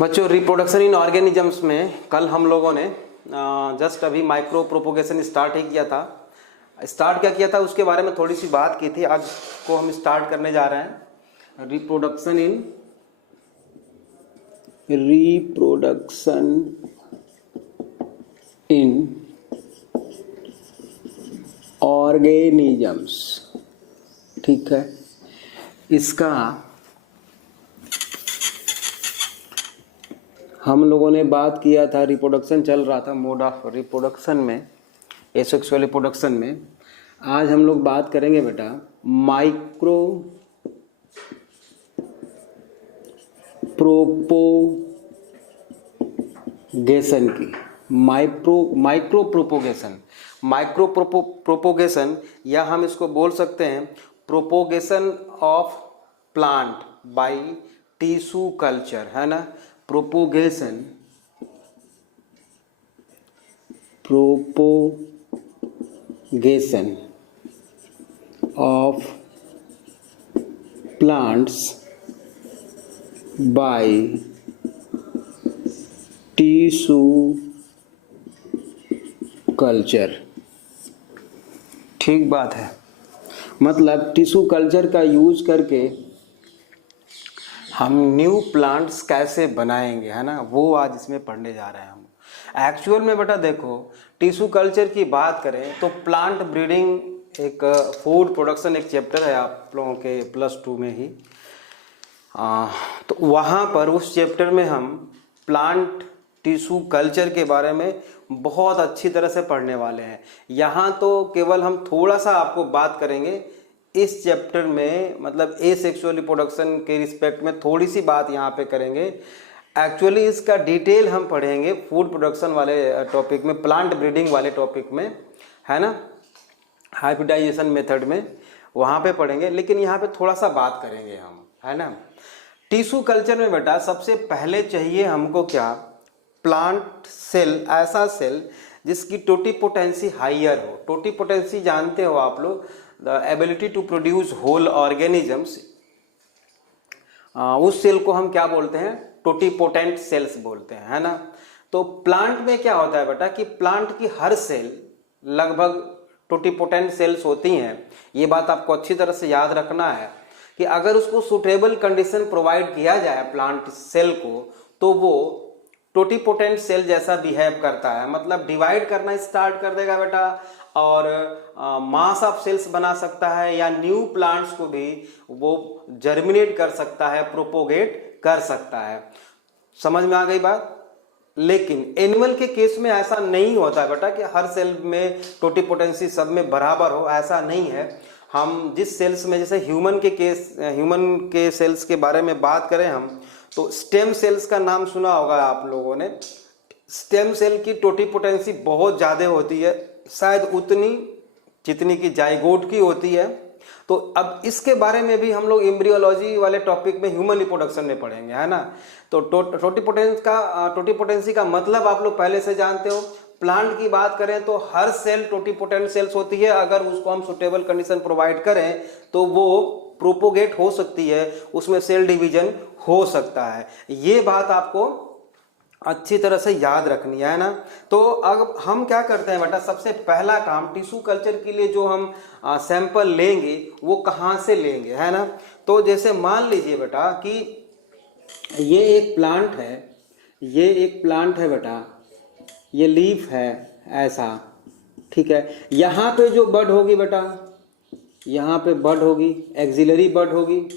बच्चों reproduction in organisms में कल हम लोगों ने जस्ट अभी माइक्रो प्रोपोगेशन स्टार्ट ही किया था। स्टार्ट क्या किया था उसके बारे में थोड़ी सी बात की थी। आज को हम स्टार्ट करने जा रहे हैं रिप्रोडक्शन इन ऑर्गेनिजम्स। ठीक है, इसका हम लोगों ने बात किया था। रिप्रोडक्शन चल रहा था, मोड ऑफ रिप्रोडक्शन में, एसेक्सुअल रिप्रोडक्शन में। आज हम लोग बात करेंगे बेटा माइक्रो प्रोपोगेशन की। माइक्रो प्रोपोगेशन या हम इसको बोल सकते हैं propagation of plant by tissue culture, है ना। Propagation of plants by tissue culture. ठीक बात है, मतलब टिश्यू कल्चर का यूज करके हम न्यू प्लांट्स कैसे बनाएंगे, है ना, वो आज इसमें पढ़ने जा रहे हैं हम। एक्चुअल में बेटा देखो, टिश्यू कल्चर की बात करें तो प्लांट ब्रीडिंग एक फूड प्रोडक्शन एक चैप्टर है आप लोगों के +2 में ही। तो वहाँ पर उस चैप्टर में हम प्लांट टिश्यू कल्चर के बारे में बहुत अच्छी तरह से पढ़ने वाले हैं। यहाँ तो केवल हम थोड़ा सा आपको बात करेंगे इस चैप्टर में, मतलब एसेक्सुअल रिप्रोडक्शन के रिस्पेक्ट में थोड़ी सी बात यहाँ पे करेंगे। एक्चुअली इसका डिटेल हम पढ़ेंगे फूड प्रोडक्शन वाले टॉपिक में, प्लांट ब्रीडिंग वाले टॉपिक में, है ना, हाइब्रिडाइजेशन मेथड में, वहाँ पे पढ़ेंगे। लेकिन यहाँ पे थोड़ा सा बात करेंगे हम, है ना। टिश्यू कल्चर में बेटा सबसे पहले चाहिए हमको क्या, प्लांट सेल, ऐसा सेल जिसकी टोटिपोटेंसी हाइयर हो। टोटिपोटेंसी जानते हो आप लोग, the ability to produce whole organisms. उस सेल को हम क्या बोलते हैं, टोटिपोटेंट सेल्स बोलते हैं, है ना। तो प्लांट में क्या होता है बेटा कि प्लांट की हर सेल लगभग टोटिपोटेंट सेल्स होती हैं। ये बात आपको अच्छी तरह से याद रखना है कि अगर उसको सुटेबल कंडीशन प्रोवाइड किया जाए प्लांट सेल को, तो वो टोटिपोटेंट सेल जैसा बिहेव करता है, मतलब डिवाइड करना स्टार्ट कर देगा बेटा, और मास ऑफ सेल्स बना सकता है, या न्यू प्लांट्स को भी वो जर्मिनेट कर सकता है, प्रोपोगेट कर सकता है। समझ में आ गई बात। लेकिन एनिमल के केस में ऐसा नहीं होता है बेटा कि हर सेल में टोटिपोटेंसी सब में बराबर हो, ऐसा नहीं है। हम जिस सेल्स में, जैसे ह्यूमन के सेल्स के बारे में बात करें हम, तो स्टेम सेल्स का नाम सुना होगा आप लोगों ने। स्टेम सेल की टोटिपोटेंसी बहुत ज़्यादा होती है, शायद उतनी जितनी की जाइगोट की होती है। तो अब इसके बारे में भी हम लोग एम्ब्रियोलॉजी वाले टॉपिक में ह्यूमन रिप्रोडक्शन में पढ़ेंगे, है ना। तो टोटिपोटेंसी का मतलब आप लोग पहले से जानते हो। प्लांट की बात करें तो हर सेल टोटिपोटेंट सेल्स होती है। अगर उसको हम सुटेबल कंडीशन प्रोवाइड करें तो वो प्रोपोगेट हो सकती है, उसमें सेल डिवीजन हो सकता है। ये बात आपको अच्छी तरह से याद रखनी है ना। तो अब हम क्या करते हैं बेटा, सबसे पहला काम टिश्यू कल्चर के लिए जो हम सैंपल लेंगे वो कहाँ से लेंगे, है ना। तो जैसे मान लीजिए बेटा कि ये एक प्लांट है, बेटा, ये लीफ है ऐसा, ठीक है। यहाँ पे जो बड होगी बेटा, यहाँ पे बड होगी, एक्सिलरी बड होगी,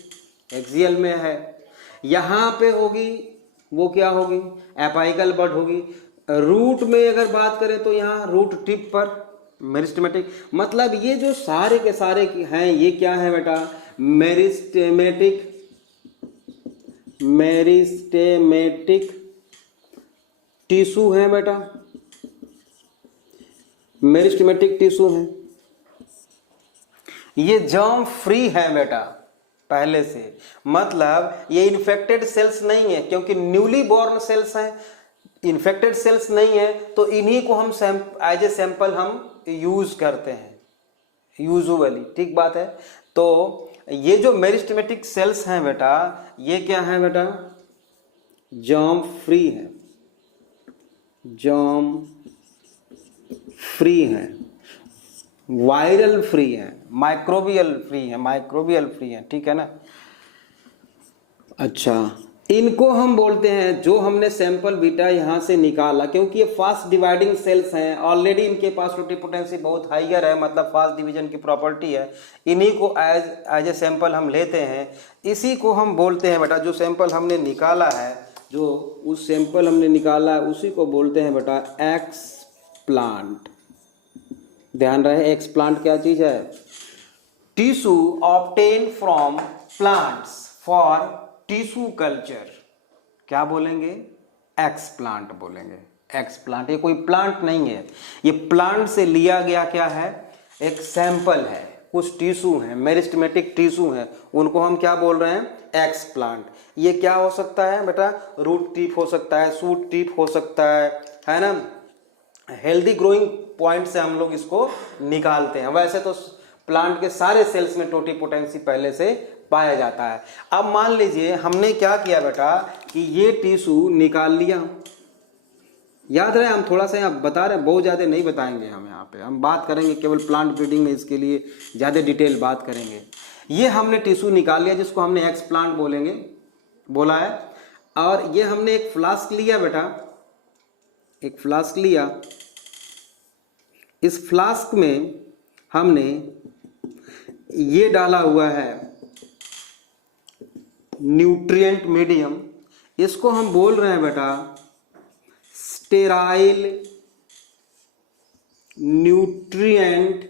एक्सियल में है। यहाँ पे होगी, वो क्या होगी, एपाइकल बड होगी। रूट में अगर बात करें तो यहाँ रूट टिप पर मेरिस्टेमेटिक, मतलब ये जो सारे के सारे हैं ये क्या है बेटा, मेरिस्टेमेटिक टिश्यू है बेटा, मेरिस्टेमेटिक टिश्यू है। ये जर्म फ्री है बेटा पहले से, मतलब ये इन्फेक्टेड सेल्स नहीं है, क्योंकि न्यूली बॉर्न सेल्स हैं, इन्फेक्टेड सेल्स नहीं है। तो इन्हीं को हम एज ए सैंपल हम यूज करते हैं यूजुअली, ठीक बात है। तो ये जो मेरिस्टेमेटिक सेल्स हैं बेटा, ये क्या है बेटा, जर्म फ्री हैं, जर्म फ्री हैं, वायरल फ्री हैं, माइक्रोबियल फ्री हैं, माइक्रोबियल फ्री हैं, ठीक है ना। अच्छा, इनको हम बोलते हैं, जो हमने सैंपल बीटा यहाँ से निकाला, क्योंकि ये फास्ट डिवाइडिंग सेल्स हैं, ऑलरेडी इनके पास टोटिपोटेंसी बहुत हाइयर है, मतलब फास्ट डिवीजन की प्रॉपर्टी है, इन्हीं को एज ए सैंपल हम लेते हैं। इसी को हम बोलते हैं बेटा, जो सैंपल हमने निकाला है, जो उस सैंपल हमने निकाला है उसी को बोलते हैं बेटा एक्सप्लांट। ध्यान रहे, एक्सप्लांट क्या चीज है? Tissue obtain from plants for tissue culture. क्या बोलेंगे? एक्सप्लांट बोलेंगे। एक्सप्लांट, ये कोई प्लांट नहीं है, ये प्लांट से लिया गया क्या है? एक सैंपल है, कुछ टिश्यू हैं, मेरिस्टेमेटिक टिश्यू हैं, उनको हम क्या बोल रहे हैं? एक्सप्लांट। ये क्या हो सकता है बेटा? रूट टिप हो सकता है, शूट टिप हो सकता है ना। हेल्दी ग्रोइंग पॉइंट से हम लोग इसको निकालते हैं। वैसे तो प्लांट के सारे सेल्स में टोटिपोटेंसी पहले से पाया जाता है। अब मान लीजिए हमने क्या किया बेटा कि ये टिश्यू निकाल लिया। याद रहे, हम थोड़ा सा यहाँ बता रहे हैं, बहुत ज़्यादा नहीं बताएंगे हम यहाँ पे, हम बात करेंगे केवल प्लांट ब्रीडिंग में, इसके लिए ज़्यादा डिटेल बात करेंगे। ये हमने टिश्यू निकाल लिया जिसको हमने एक्सप्लांट बोला है, और ये हमने एक फ्लास्क लिया बेटा, एक फ्लास्क लिया। इस फ्लास्क में हमने ये डाला हुआ है न्यूट्रिएंट मीडियम, इसको हम बोल रहे हैं बेटा स्टेराइल न्यूट्रिएंट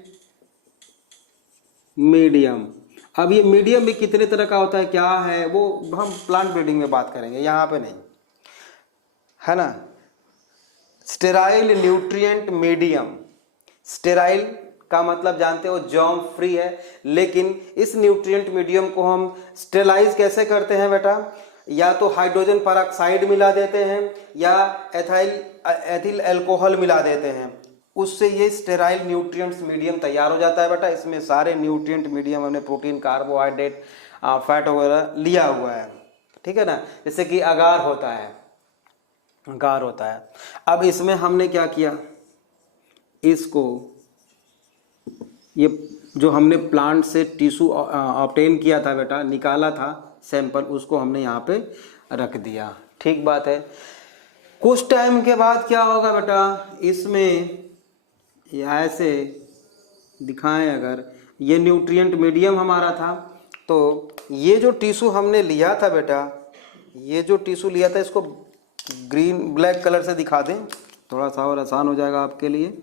मीडियम। अब ये मीडियम भी कितने तरह का होता है, क्या है, वो हम प्लांट ब्रीडिंग में बात करेंगे, यहाँ पे नहीं, है ना। स्टेराइल न्यूट्रिएंट मीडियम, स्टेराइल का मतलब जानते हो जर्म फ्री है, लेकिन इस न्यूट्रिएंट मीडियम को हम स्टेलाइज कैसे करते हैं बेटा? या तो हाइड्रोजन पेरोक्साइड मिला देते हैं या एथिल अल्कोहल मिला देते हैं, उससे ये स्टेराइल न्यूट्रिएंट्स मीडियम तैयार हो जाता है बेटा। इसमें सारे न्यूट्रिएंट मीडियम हमने प्रोटीन, कार्बोहाइड्रेट, फैट वगैरह लिया हुआ है, ठीक है ना। जैसे कि अगार होता है, अगार होता है। अब इसमें हमने क्या किया, इसको ये जो हमने प्लांट से टिश्यू ऑब्टेन किया था बेटा, निकाला था सैंपल, उसको हमने यहाँ पे रख दिया, ठीक बात है। कुछ टाइम के बाद क्या होगा बेटा, इसमें ऐसे दिखाएं, अगर ये न्यूट्रिएंट मीडियम हमारा था, तो ये जो टिश्यू हमने लिया था बेटा, ये जो टिश्यू लिया था, इसको ग्रीन ब्लैक कलर से दिखा दें, थोड़ा सा और आसान हो जाएगा आपके लिए।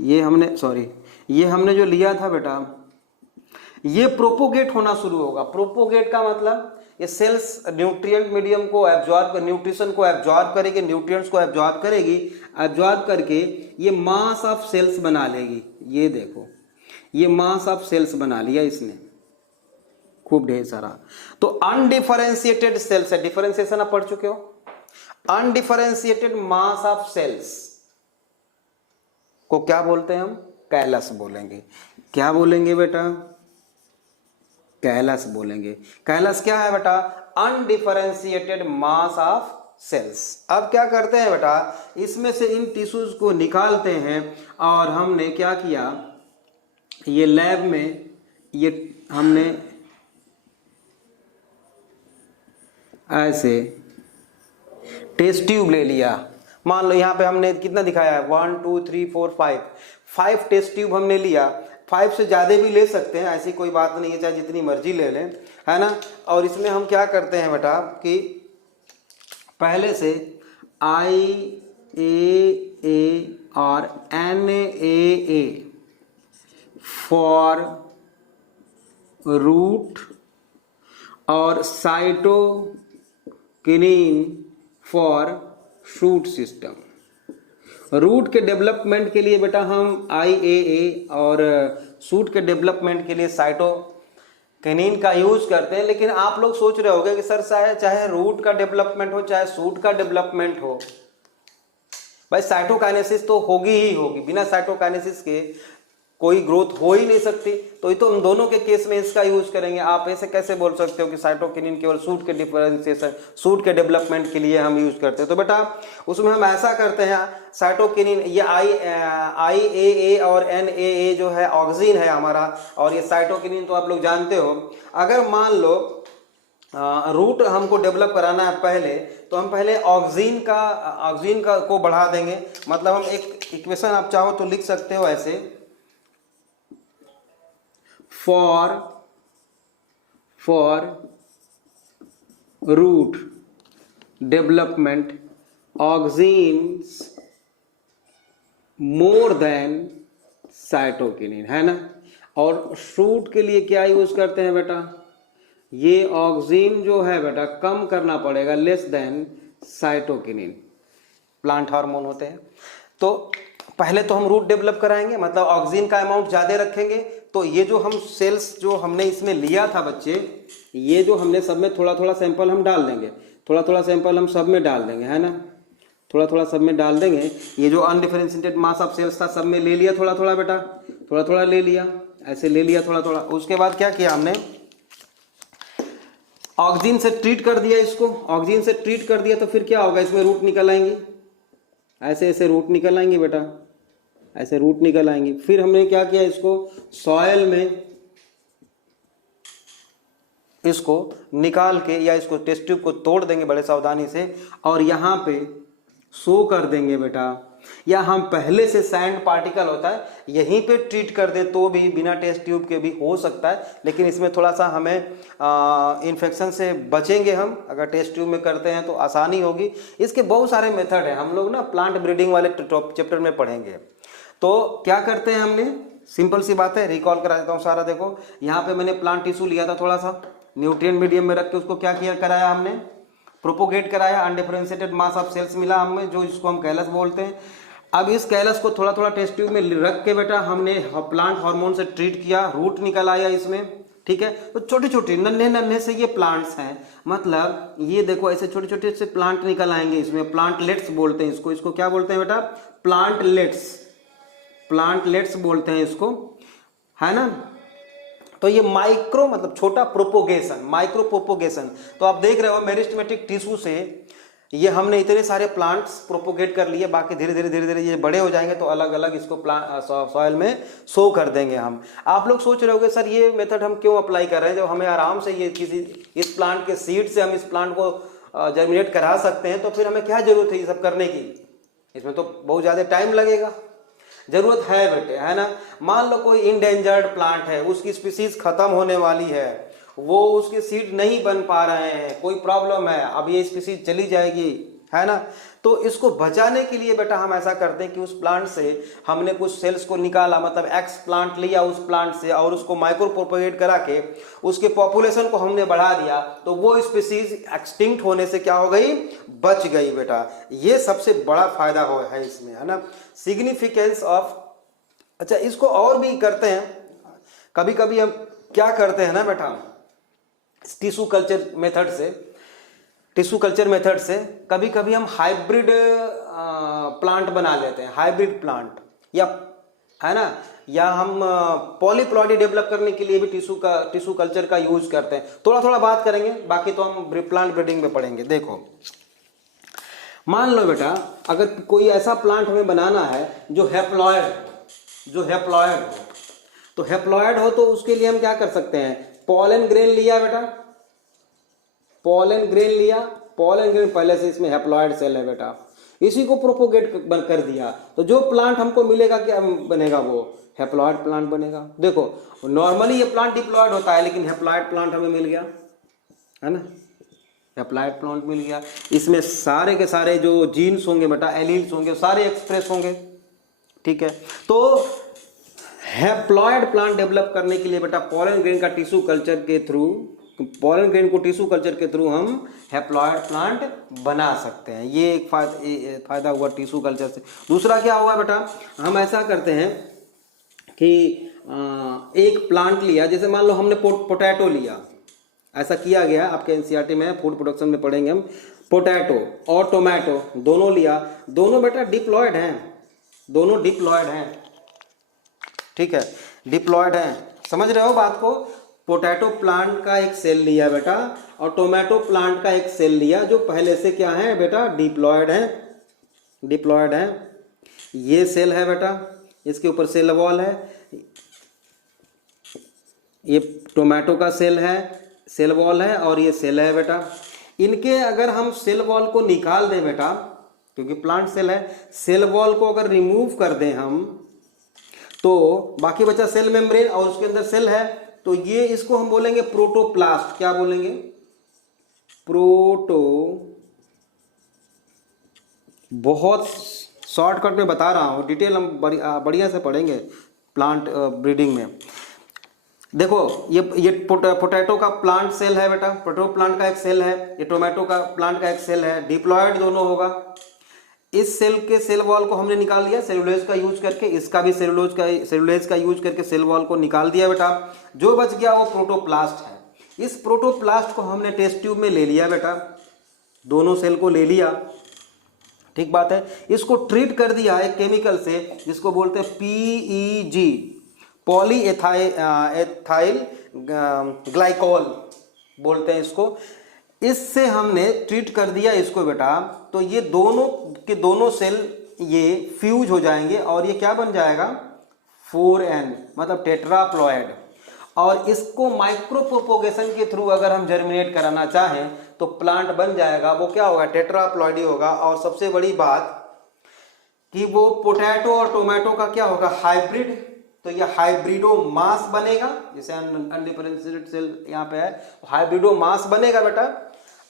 ये हमने जो लिया था बेटा, ये प्रोपोगेट होना शुरू होगा। प्रोपोगेट का मतलब ये सेल्स न्यूट्रिएंट मीडियम को एब्जॉर्ब, न्यूट्रिशन को एब्जॉर्ब करेगी, न्यूट्रिएंट्स को एब्जॉर्ब करेगी, एब्जॉर्ब करके ये मास ऑफ सेल्स बना लेगी। ये देखो, ये मास ऑफ सेल्स बना लिया इसने, खूब ढेर सारा। तो अनडिफरेंशिएटेड सेल्स है, डिफरेंशिएशन आप पढ़ चुके हो, अनडिफरेंशिएटेड मास ऑफ सेल्स को क्या बोलते हैं हम? कैलस बोलेंगे। क्या बोलेंगे बेटा? कैलस बोलेंगे। कैलस क्या है बेटा? Undifferentiated mass of cells. अब क्या करते हैं बेटा, इसमें से इन टिश्यूज को निकालते हैं, और हमने क्या किया, ये लैब में ये हमने ऐसे टेस्ट ट्यूब ले लिया। मान लो यहाँ पे हमने कितना दिखाया है, 1 2 3 4 5 टेस्ट ट्यूब हमने लिया। 5 से ज़्यादा भी ले सकते हैं, ऐसी कोई बात नहीं है, चाहे जितनी मर्जी ले लें, है ना। और इसमें हम क्या करते हैं बेटा कि पहले से IAA और NAA फॉर रूट और cytokinin for shoot system. Root के डेवलपमेंट के लिए बेटा हम IAA और शूट के डेवलपमेंट के लिए साइटोकिनिन का यूज करते हैं। लेकिन आप लोग सोच रहे होंगे कि सर चाहे रूट का डेवलपमेंट हो चाहे शूट का डेवलपमेंट हो, भाई साइटोकाइनेसिस तो होगी ही होगी, बिना साइटोकाइनेसिस के कोई ग्रोथ हो ही नहीं सकती। तो ये तो हम दोनों के केस में इसका यूज करेंगे। आप ऐसे कैसे बोल सकते हो कि साइटोकिनिन केवल सूट के डिफरेंशिएशन, सूट के डेवलपमेंट के लिए हम यूज करते हैं। तो बेटा उसमें हम ऐसा करते हैं, साइटोकिनिन ये IAA और NAA जो है ऑक्सिन है हमारा, और ये साइटोकिनिन तो आप लोग जानते हो। अगर मान लो रूट हमको डेवलप कराना है पहले, तो हम पहले ऑक्सिन का को बढ़ा देंगे। मतलब हम एक इक्वेशन आप चाहो तो लिख सकते हो ऐसे, for root development auxins more than cytokinin, है ना। और शूट के लिए क्या यूज करते हैं बेटा, ये ऑक्सिन जो है बेटा कम करना पड़ेगा, less than cytokinin, plant hormone होते हैं। तो पहले तो हम रूट डेवलप कराएंगे, मतलब ऑक्सिन का अमाउंट ज़्यादा रखेंगे। तो ये जो हम सेल्स जो हमने इसमें लिया था बच्चे, ये जो हमने सब में थोड़ा थोड़ा सैंपल हम डाल देंगे, थोड़ा थोड़ा सैंपल हम सब में डाल देंगे, है ना, थोड़ा थोड़ा सब में डाल देंगे। ये जो अनडिफरेंशिएटेड मास ऑफ सेल्स था सब में ले लिया थोड़ा थोड़ा बेटा, थोड़ा थोड़ा ले लिया, ऐसे ले लिया थोड़ा थोड़ा। उसके बाद क्या किया हमने, ऑक्सिन से ट्रीट कर दिया इसको, ऑक्सिन से ट्रीट कर दिया तो फिर क्या होगा, इसमें रूट निकल आएंगे, ऐसे ऐसे रूट निकल आएंगे बेटा, ऐसे रूट निकल आएंगे। फिर हमने क्या किया, इसको सॉयल में इसको निकाल के या इसको टेस्ट ट्यूब को तोड़ देंगे बड़े सावधानी से, और यहाँ पे शो कर देंगे बेटा। या हम पहले से सैंड पार्टिकल होता है यहीं पे ट्रीट कर दे तो भी बिना टेस्ट ट्यूब के भी हो सकता है, लेकिन इसमें थोड़ा सा हमें इन्फेक्शन से बचेंगे हम। अगर टेस्ट ट्यूब में करते हैं तो आसानी होगी। इसके बहुत सारे मेथड हैं, हम लोग ना प्लांट ब्रीडिंग वाले चैप्टर में पढ़ेंगे। तो क्या करते हैं हमने, सिंपल सी बात है, रिकॉल करा देता हूँ सारा। देखो यहाँ पे मैंने प्लांट टिश्यू लिया था, थोड़ा सा न्यूट्रिएंट मीडियम में रख के उसको क्या किया कराया हमने, प्रोपोगेट कराया, अनडिफरेंशिएटेड मास ऑफ सेल्स मिला हमें, जो इसको हम कैलस बोलते हैं। अब इस कैलस को थोड़ा थोड़ा टेस्ट ट्यूब में रख के बेटा हमने प्लांट हार्मोन से ट्रीट किया, रूट निकल आया इसमें, ठीक है। तो छोटे छोटे नन्हे नन्हे से ये प्लांट्स हैं, मतलब ये देखो ऐसे छोटे छोटे से प्लांट निकल आएंगे इसमें, प्लांटलेट्स बोलते हैं इसको। इसको क्या बोलते हैं बेटा, प्लांटलेट्स, प्लांटलेट्स बोलते हैं इसको, है ना। तो ये माइक्रो मतलब छोटा प्रोपोगेशन, माइक्रो प्रोपोगेशन। तो आप देख रहे हो मेरिस्टेमेटिक टिश्यू से ये हमने इतने सारे प्लांट्स प्रोपोगेट कर लिए, बाकी धीरे धीरे ये बड़े हो जाएंगे तो अलग अलग इसको सॉइल में शो कर देंगे हम। आप लोग सोच रहे होगे सर ये मेथड हम क्यों अप्लाई कर रहे हैं, जब हमें आराम से ये किसी इस प्लांट के सीड से हम इस प्लांट को जर्मिनेट करा सकते हैं, तो फिर हमें क्या जरूरत है ये सब करने की, इसमें तो बहुत ज़्यादा टाइम लगेगा। जरूरत है बेटे, है ना। मान लो कोई इंडेंजर्ड प्लांट है, उसकी स्पीसीज खत्म होने वाली है, वो उसके सीड नहीं बन पा रहे हैं, कोई प्रॉब्लम है, अब ये स्पीसीज चली जाएगी, है ना। तो इसको बचाने के लिए बेटा हम ऐसा करते हैं कि उस प्लांट से हमने कुछ सेल्स को निकाला, मतलब एक्स प्लांट लिया उस प्लांट से और उसको माइक्रो प्रोपोगेट करा के उसके पॉपुलेशन को हमने बढ़ा दिया, तो वो स्पीसीज एक्सटिंक्ट होने से क्या हो गई, बच गई बेटा। ये सबसे बड़ा फायदा है इसमें, है ना, सिग्निफिकेंस ऑफ। अच्छा इसको और भी करते हैं, कभी कभी हम क्या करते हैं ना बेटा, टिश्यू कल्चर मेथड से, टिश्यू कल्चर मेथड से कभी कभी हम हाइब्रिड प्लांट बना लेते हैं, हाइब्रिड प्लांट, या है ना, या हम पॉलीप्लॉइडी डेवलप करने के लिए भी टिश्यू कल्चर का यूज करते हैं। थोड़ा थोड़ा बात करेंगे, बाकी तो हम प्लांट ब्रीडिंग में पढ़ेंगे। देखो मान लो बेटा अगर कोई ऐसा प्लांट हमें बनाना है जो हैप्लॉयड हो, तो हैप्लॉयड हो तो उसके लिए हम क्या कर सकते हैं, पॉलन ग्रेन लिया बेटा, पॉलन ग्रेन लिया, पॉलन ग्रेन पहले से इसमें हैप्लॉयड सेल है बेटा, इसी को प्रोपोगेट कर दिया, तो जो प्लांट हमको मिलेगा क्या बनेगा, वो हैप्लॉयड प्लांट बनेगा। देखो नॉर्मली ये प्लांट डिप्लॉयड होता है, लेकिन हैप्लॉयड प्लांट हमें मिल गया, है ना, हैप्लॉयड प्लांट मिल गया। इसमें सारे के सारे जो जीन्स होंगे बेटा, एलील्स होंगे, सारे एक्सप्रेस होंगे, ठीक है। तो हैप्लॉयड प्लांट डेवलप करने के लिए बेटा पॉलन ग्रेन का टिश्यू कल्चर के थ्रू, पॉलन ग्रेन को टिश्यू कल्चर के थ्रू हम हैप्लॉयड प्लांट बना सकते हैं। ये एक फायदा हुआ टिश्यू कल्चर से। दूसरा क्या हुआ बेटा, हम ऐसा करते हैं कि एक प्लांट लिया, जैसे मान लो हमने पोटैटो लिया, ऐसा किया गया आपके एनसीईआरटी में, फूड प्रोडक्शन में पढ़ेंगे हम, पोटैटो और टोमेटो दोनों लिया, दोनों बेटा डिप्लॉयड हैं, दोनों डिप्लॉयड हैं, ठीक है, डिप्लॉयड है। समझ रहे हो बात को? पोटैटो प्लांट का एक सेल लिया बेटा और टोमेटो प्लांट का एक सेल लिया जो पहले से क्या है बेटा, डिप्लॉयड है, डिप्लॉयड है। ये सेल है बेटा, इसके ऊपर सेल वॉल है, ये टोमेटो का सेल है, सेल वॉल है और ये सेल है बेटा। इनके अगर हम सेल वॉल को निकाल दें बेटा, क्योंकि प्लांट सेल है, सेल वॉल को अगर रिमूव कर दें हम तो बाकी बचा सेल मेम्ब्रेन और उसके अंदर सेल है, तो ये इसको हम बोलेंगे प्रोटोप्लास्ट। क्या बोलेंगे? प्रोटो, बहुत शॉर्टकट में बता रहा हूँ, डिटेल हम बढ़िया से पढ़ेंगे प्लांट ब्रीडिंग में। देखो ये पोटैटो का प्लांट सेल है बेटा, पोटैटो प्लांट का एक सेल है, ये टोमेटो का प्लांट का एक सेल है, डिप्लॉयड दोनों होगा। इस सेल के सेल वॉल को हमने निकाल दिया सेलुलोज का यूज करके, इसका भी सेलुलोज का यूज करके सेल वॉल को निकाल दिया बेटा। जो बच गया वो प्रोटोप्लास्ट है। इस प्रोटोप्लास्ट को हमने टेस्ट ट्यूब में ले लिया बेटा, दोनों सेल को ले लिया, ठीक बात है। इसको ट्रीट कर दिया एक केमिकल से जिसको बोलते हैं PEG, पॉली एथाइल ग्लाइकोल बोलते हैं इसको। इससे हमने ट्रीट कर दिया इसको बेटा, तो ये दोनों के दोनों सेल ये फ्यूज हो जाएंगे और ये क्या बन जाएगा, 4N मतलब टेट्राप्लॉयड। और इसको माइक्रो प्रोपोगेशन के थ्रू अगर हम जर्मिनेट कराना चाहें तो प्लांट बन जाएगा, वो क्या होगा, टेट्राप्लॉयड ही होगा। और सबसे बड़ी बात कि वो पोटैटो और टोमेटो का क्या होगा, हाइब्रिड। तो ये हाइब्रिडो मास बनेगा, जैसे अनडिफरेंशिएटेड सेल यहाँ पे है, हाइब्रिडो मास बनेगा बेटा।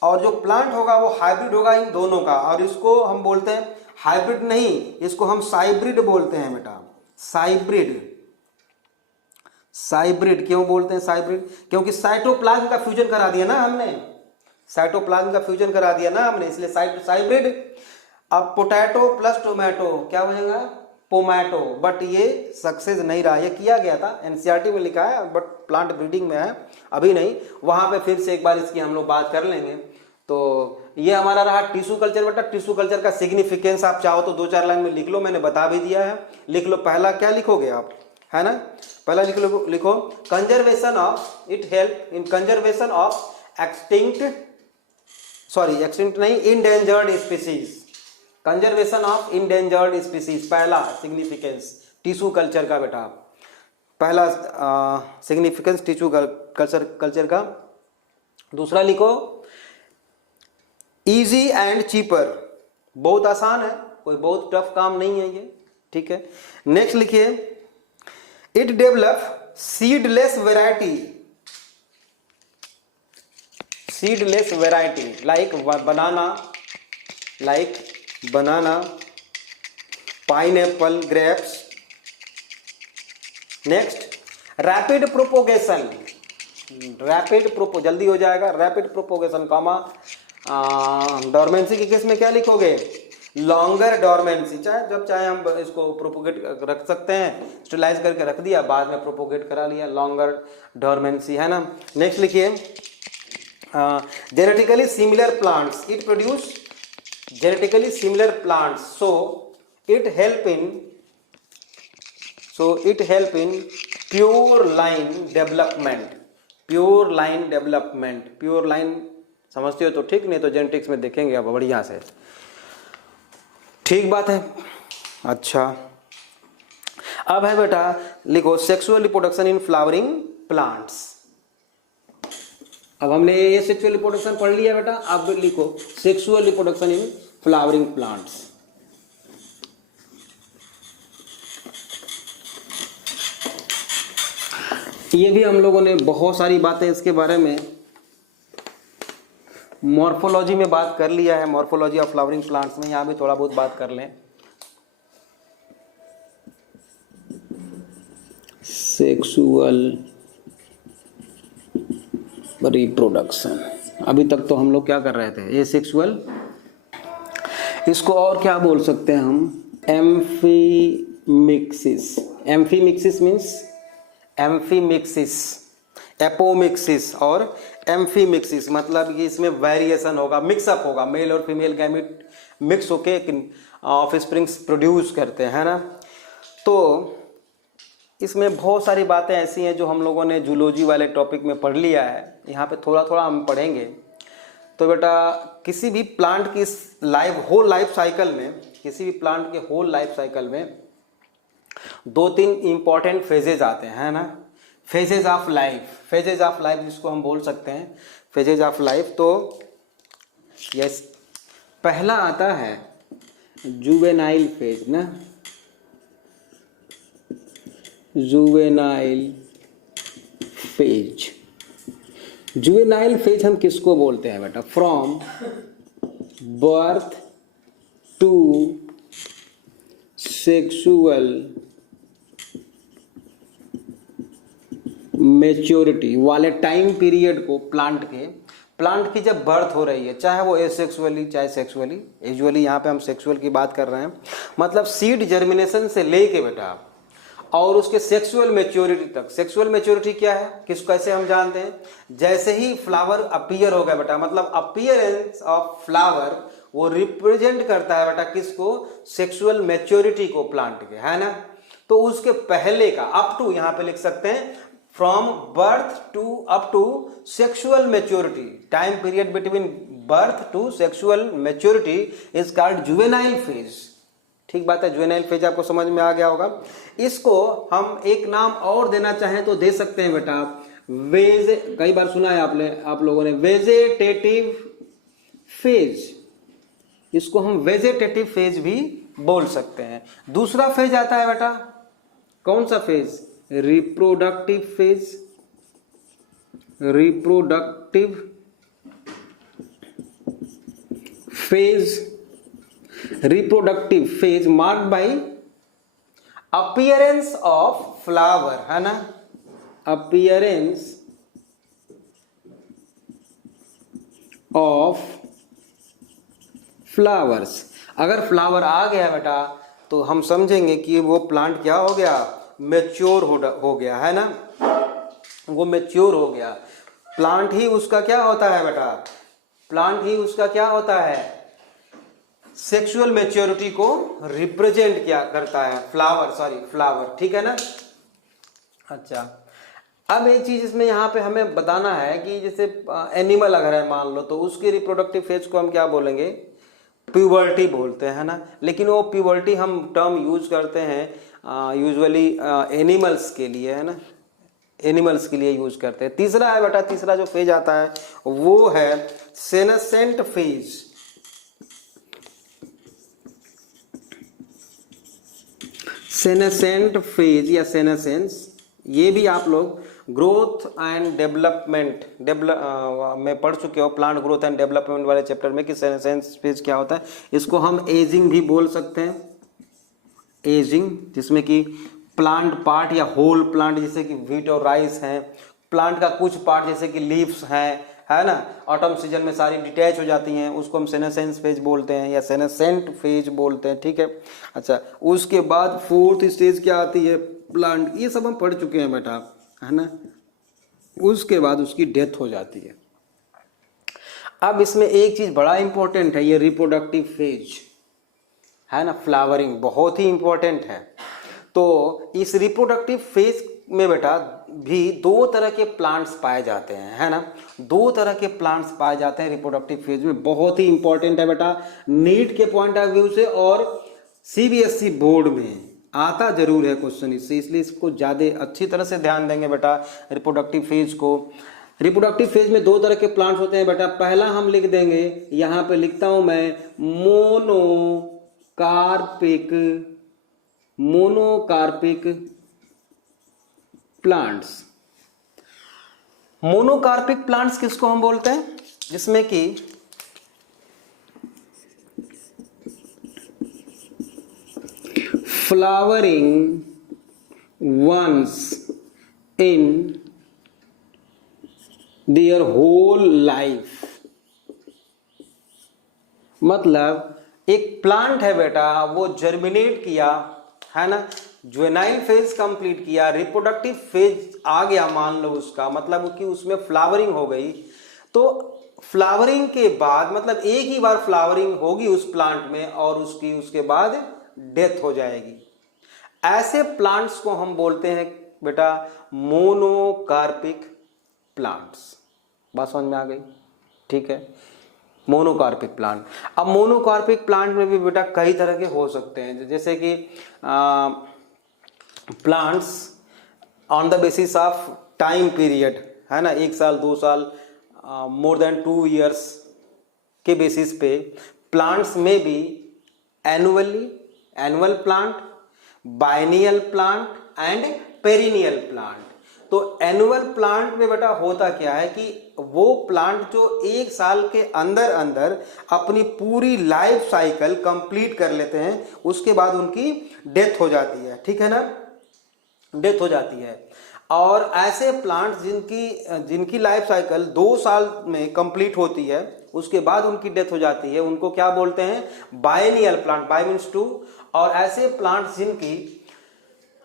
और जो प्लांट होगा वो हाइब्रिड होगा इन दोनों का, और इसको हम बोलते हैं हाइब्रिड नहीं, इसको हम साइब्रिड बोलते हैं बेटा, साइब्रिड। साइब्रिड क्यों बोलते हैं साइब्रिड? क्योंकि साइटोप्लाज्म का फ्यूजन करा दिया ना हमने, साइटोप्लाज्म का फ्यूजन करा दिया ना हमने, इसलिए साइब्रिड। अब पोटैटो प्लस टोमेटो क्या बनेगा, पोमैटो। बट ये सक्सेस नहीं रहा, ये किया गया था, एनसीईआरटी में लिखा है, बट प्लांट ब्रीडिंग में है, अभी नहीं। वहां पे फिर से एक बार इसकी हम लोग बात कर लेंगे। तो ये हमारा रहा टिश्यू कल्चर बेटा। टिश्यू कल्चर का सिग्निफिकेंस आप चाहो तो 2-4 लाइन में लिख लो, मैंने बता भी दिया है, लिख लो। पहला क्या लिखोगे आप, है ना, पहला लिखो conservation of, it help in conservation of extinct नहीं, endangered species, conservation of endangered species, पहला सिग्निफिकेंस टिश्यू कल्चर का बेटा, पहला सिग्निफिकेंस टिश्यू कल्चर का। दूसरा लिखो इजी एंड चीपर, बहुत आसान है, कोई बहुत टफ काम नहीं है ये, ठीक है। नेक्स्ट लिखिए it develop seedless variety, seedless variety like banana, pineapple, grapes. Next rapid propagation, जल्दी हो जाएगा, रैपिड प्रोपोगेशन कॉमा डोरमेंसी के केस में क्या लिखोगे, लॉन्गर डोरमेंसी। चाहे हम इसको प्रोपोगेट रख सकते हैं, स्टेलाइज करके रख दिया, बाद में प्रोपोगेट करा लिया, लॉन्गर डोरमेंसी, है ना। नेक्स्ट लिखिए genetically similar plants, it produce genetically similar plants, so it help in pure line development, pure line समझते हो तो ठीक, नहीं तो जेनेटिक्स में देखेंगे अब बढ़िया से, ठीक बात है। अच्छा अब है बेटा लिखो sexual reproduction in flowering plants. अब हमने ये सेक्सुअल रिप्रोडक्शन पढ़ लिया बेटा, अब लिखो sexual reproduction in flowering plants. ये भी हम लोगों ने बहुत सारी बातें इसके बारे में मॉर्फोलॉजी में बात कर लिया है, मॉर्फोलॉजी ऑफ फ्लावरिंग प्लांट्स में, यहां भी थोड़ा बहुत बात कर लें। सेक्सुअल रिप्रोडक्शन, अभी तक तो हम लोग क्या कर रहे थे, ये सेक्सुअल, इसको और क्या बोल सकते हैं हम, amphimixis. Amphimixis means amphimixis, apomixis और एम्फीमिक्सिस, मतलब कि इसमें वेरिएशन होगा, मिक्सअप होगा, मेल और फीमेल गैमेट मिक्स होके ऑफस्प्रिंग्स प्रोड्यूस करते हैं, है ना। तो इसमें बहुत सारी बातें ऐसी हैं जो हम लोगों ने जूलॉजी वाले टॉपिक में पढ़ लिया है, यहाँ पे थोड़ा थोड़ा हम पढ़ेंगे। तो बेटा किसी भी प्लांट की होल लाइफ साइकिल में, किसी भी प्लांट के होल लाइफ साइकिल में 2-3 इंपॉर्टेंट फेजेज आते हैं, है ना। फेजेज ऑफ लाइफ जिसको हम बोल सकते हैं फेजेज ऑफ लाइफ। तो यस, पहला आता है जुवेनाइल फेज ना, जुवेनाइल फेज। जुवेनाइल फेज हम किसको बोलते हैं बेटा? From birth to sexual maturity वाले टाइम पीरियड को प्लांट की जब बर्थ हो रही है, चाहे वो एसेक्सुअली चाहे सेक्सुअली, यूजुअली यहाँ पे हम सेक्सुअल की बात कर रहे हैं, मतलब सीड जर्मिनेशन से लेके बेटा और उसके सेक्सुअल मेच्योरिटी तक। सेक्सुअल मेच्योरिटी क्या है, कैसे हम जानते हैं? जैसे ही फ्लावर अपीयर हो गया बेटा, मतलब अपीयरेंस ऑफ फ्लावर वो रिप्रेजेंट करता है बेटा किसको? सेक्सुअल मेच्योरिटी को प्लांट के, है ना। तो उसके पहले का अप टू, यहाँ पे लिख सकते हैं from birth to up to sexual maturity, time period between birth to sexual maturity is called juvenile phase. ठीक बात है, जुवेनाइल फेज आपको समझ में आ गया होगा। इसको हम एक नाम और देना चाहें तो दे सकते हैं बेटा, कई बार सुना है आप लोगों ने वेजेटेटिव फेज। इसको हम वेजेटेटिव फेज भी बोल सकते हैं। दूसरा फेज आता है बेटा, कौन सा phase? Reproductive phase. Reproductive phase marked by appearance of flower, है ना, अपीयरेंस ऑफ फ्लावर्स। अगर फ्लावर आ गया बेटा तो हम समझेंगे कि वो प्लांट क्या हो गया? मैच्योर हो गया, है ना, वो मैच्योर हो गया। प्लांट ही उसका क्या होता है बेटा? प्लांट ही उसका क्या होता है? सेक्सुअल मैच्योरिटी को रिप्रेजेंट क्या करता है? फ्लावर, ठीक है ना। अच्छा, अब एक चीज इसमें यहाँ पे हमें बताना है कि जैसे एनिमल अगर है मान लो, तो उसके रिप्रोडक्टिव फेज को हम क्या बोलेंगे? प्यूबर्टी बोलते हैं ना। लेकिन वो प्यूबर्टी हम टर्म यूज करते हैं यूजुअली एनिमल्स के लिए, है ना, एनिमल्स के लिए यूज करते हैं। तीसरा है बेटा, तीसरा जो फेज आता है वो है सेनेसेंट फेज। सेनेसेंट फेज या सेनेसेंस, ये भी आप लोग ग्रोथ एंड डेवलपमेंट में पढ़ चुके हो, प्लांट ग्रोथ एंड डेवलपमेंट वाले चैप्टर में, कि सेनेसेंस फेज क्या होता है। इसको हम एजिंग भी बोल सकते हैं, एजिंग, जिसमें कि प्लांट पार्ट या होल प्लांट जैसे कि व्हीट और राइस हैं, प्लांट का कुछ पार्ट जैसे कि लीव्स हैं, है ना, ऑटम सीजन में सारी डिटैच हो जाती हैं, उसको हम सेनेसेंस फेज बोलते हैं या सेनेसेंट फेज बोलते हैं, ठीक है। अच्छा, उसके बाद फोर्थ स्टेज क्या आती है? प्लांट, ये सब हम पढ़ चुके हैं बेटा, है ना। उसके बाद उसकी डेथ हो जाती है। अब इसमें एक चीज बड़ा इंपॉर्टेंट है, ये रिप्रोडक्टिव फेज, है ना, फ्लावरिंग बहुत ही इंपॉर्टेंट है। तो इस रिप्रोडक्टिव फेज में बेटा भी 2 तरह के प्लांट्स पाए जाते हैं, है ना, 2 तरह के प्लांट्स पाए जाते हैं रिप्रोडक्टिव फेज में। बहुत ही इंपॉर्टेंट है बेटा, नीट के पॉइंट ऑफ व्यू से और सीबीएसई बोर्ड में आता जरूर है क्वेश्चन इससे, इसलिए इसको ज्यादा अच्छी तरह से ध्यान देंगे बेटा रिप्रोडक्टिव फेज को। रिप्रोडक्टिव फेज में 2 तरह के प्लांट्स होते हैं बेटा। पहला हम लिख देंगे, यहां पे लिखता हूं मैं, मोनोकार्पिक प्लांट्स। मोनोकार्पिक प्लांट्स किसको हम बोलते हैं? जिसमें कि flowering once in their whole life. मतलब एक प्लांट है बेटा, वो जर्मिनेट किया, है ना, जुवेनाइल फेज कंप्लीट किया, रिप्रोडक्टिव फेज आ गया मान लो उसका, मतलब कि उसमें फ्लावरिंग हो गई। तो फ्लावरिंग के बाद मतलब एक ही बार फ्लावरिंग होगी उस प्लांट में और उसके बाद डेथ हो जाएगी। ऐसे प्लांट्स को हम बोलते हैं बेटा मोनोकार्पिक प्लांट्स। बात समझ में आ गई? ठीक है, मोनोकार्पिक प्लांट। अब मोनोकार्पिक प्लांट में भी बेटा कई तरह के हो सकते हैं, जैसे कि plants on the basis of time period, है ना, 1 साल 2 साल, मोर देन 2 ईयर्स के बेसिस पे प्लांट्स में भी annual plant, biennial plant and perennial plant. तो एनुअल प्लांट में बेटा होता क्या है कि वो प्लांट जो 1 साल के अंदर अंदर अपनी पूरी लाइफ साइकिल कंप्लीट कर लेते हैं, उसके बाद उनकी डेथ हो जाती है, ठीक है ना, डेथ हो जाती है। और ऐसे प्लांट्स जिनकी लाइफ साइकिल 2 साल में कंप्लीट होती है, उसके बाद उनकी डेथ हो जाती है, उनको क्या बोलते हैं? Biennial plant, bi means 2। और ऐसे प्लांट्स जिनकी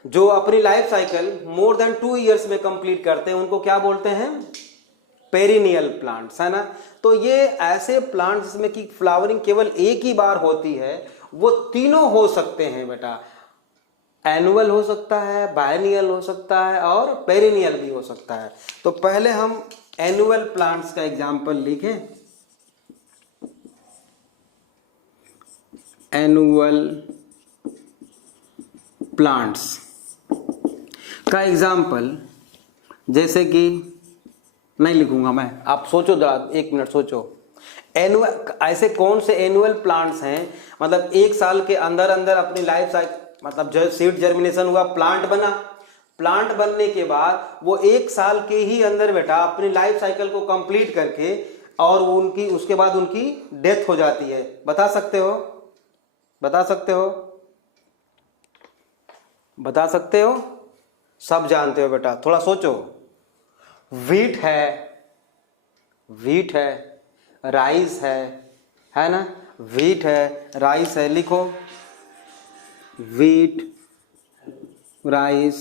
जो अपनी life cycle more than 2 years में कंप्लीट करते हैं, उनको क्या बोलते हैं? पेरिनियल प्लांट्स, है ना। तो ये ऐसे प्लांट्स जिसमें कि फ्लावरिंग केवल एक ही बार होती है, वो तीनों हो सकते हैं बेटा, एनुअल हो सकता है, बायनियल हो सकता है और पेरिनियल भी हो सकता है। तो पहले हम एनुअल प्लांट्स का एग्जांपल लिखें। एनुअल प्लांट्स का एग्जाम्पल, जैसे कि नहीं लिखूंगा मैं, आप सोचो जरा, 1 मिनट सोचो। एनुअल, ऐसे कौन से एनुअल प्लांट्स हैं, मतलब 1 साल के अंदर अंदर अपनी लाइफ साइकिल, मतलब जो सीड जर्मिनेशन हुआ, प्लांट बना, प्लांट बनने के बाद वो 1 साल के ही अंदर बेटा अपनी लाइफ साइकिल को कंप्लीट करके और उसके बाद उनकी डेथ हो जाती है। बता सकते हो? बता सकते हो? बता सकते हो? सब जानते हो बेटा, थोड़ा सोचो। वीट है, राइस है ना, वीट है, राइस है, लिखो वीट, राइस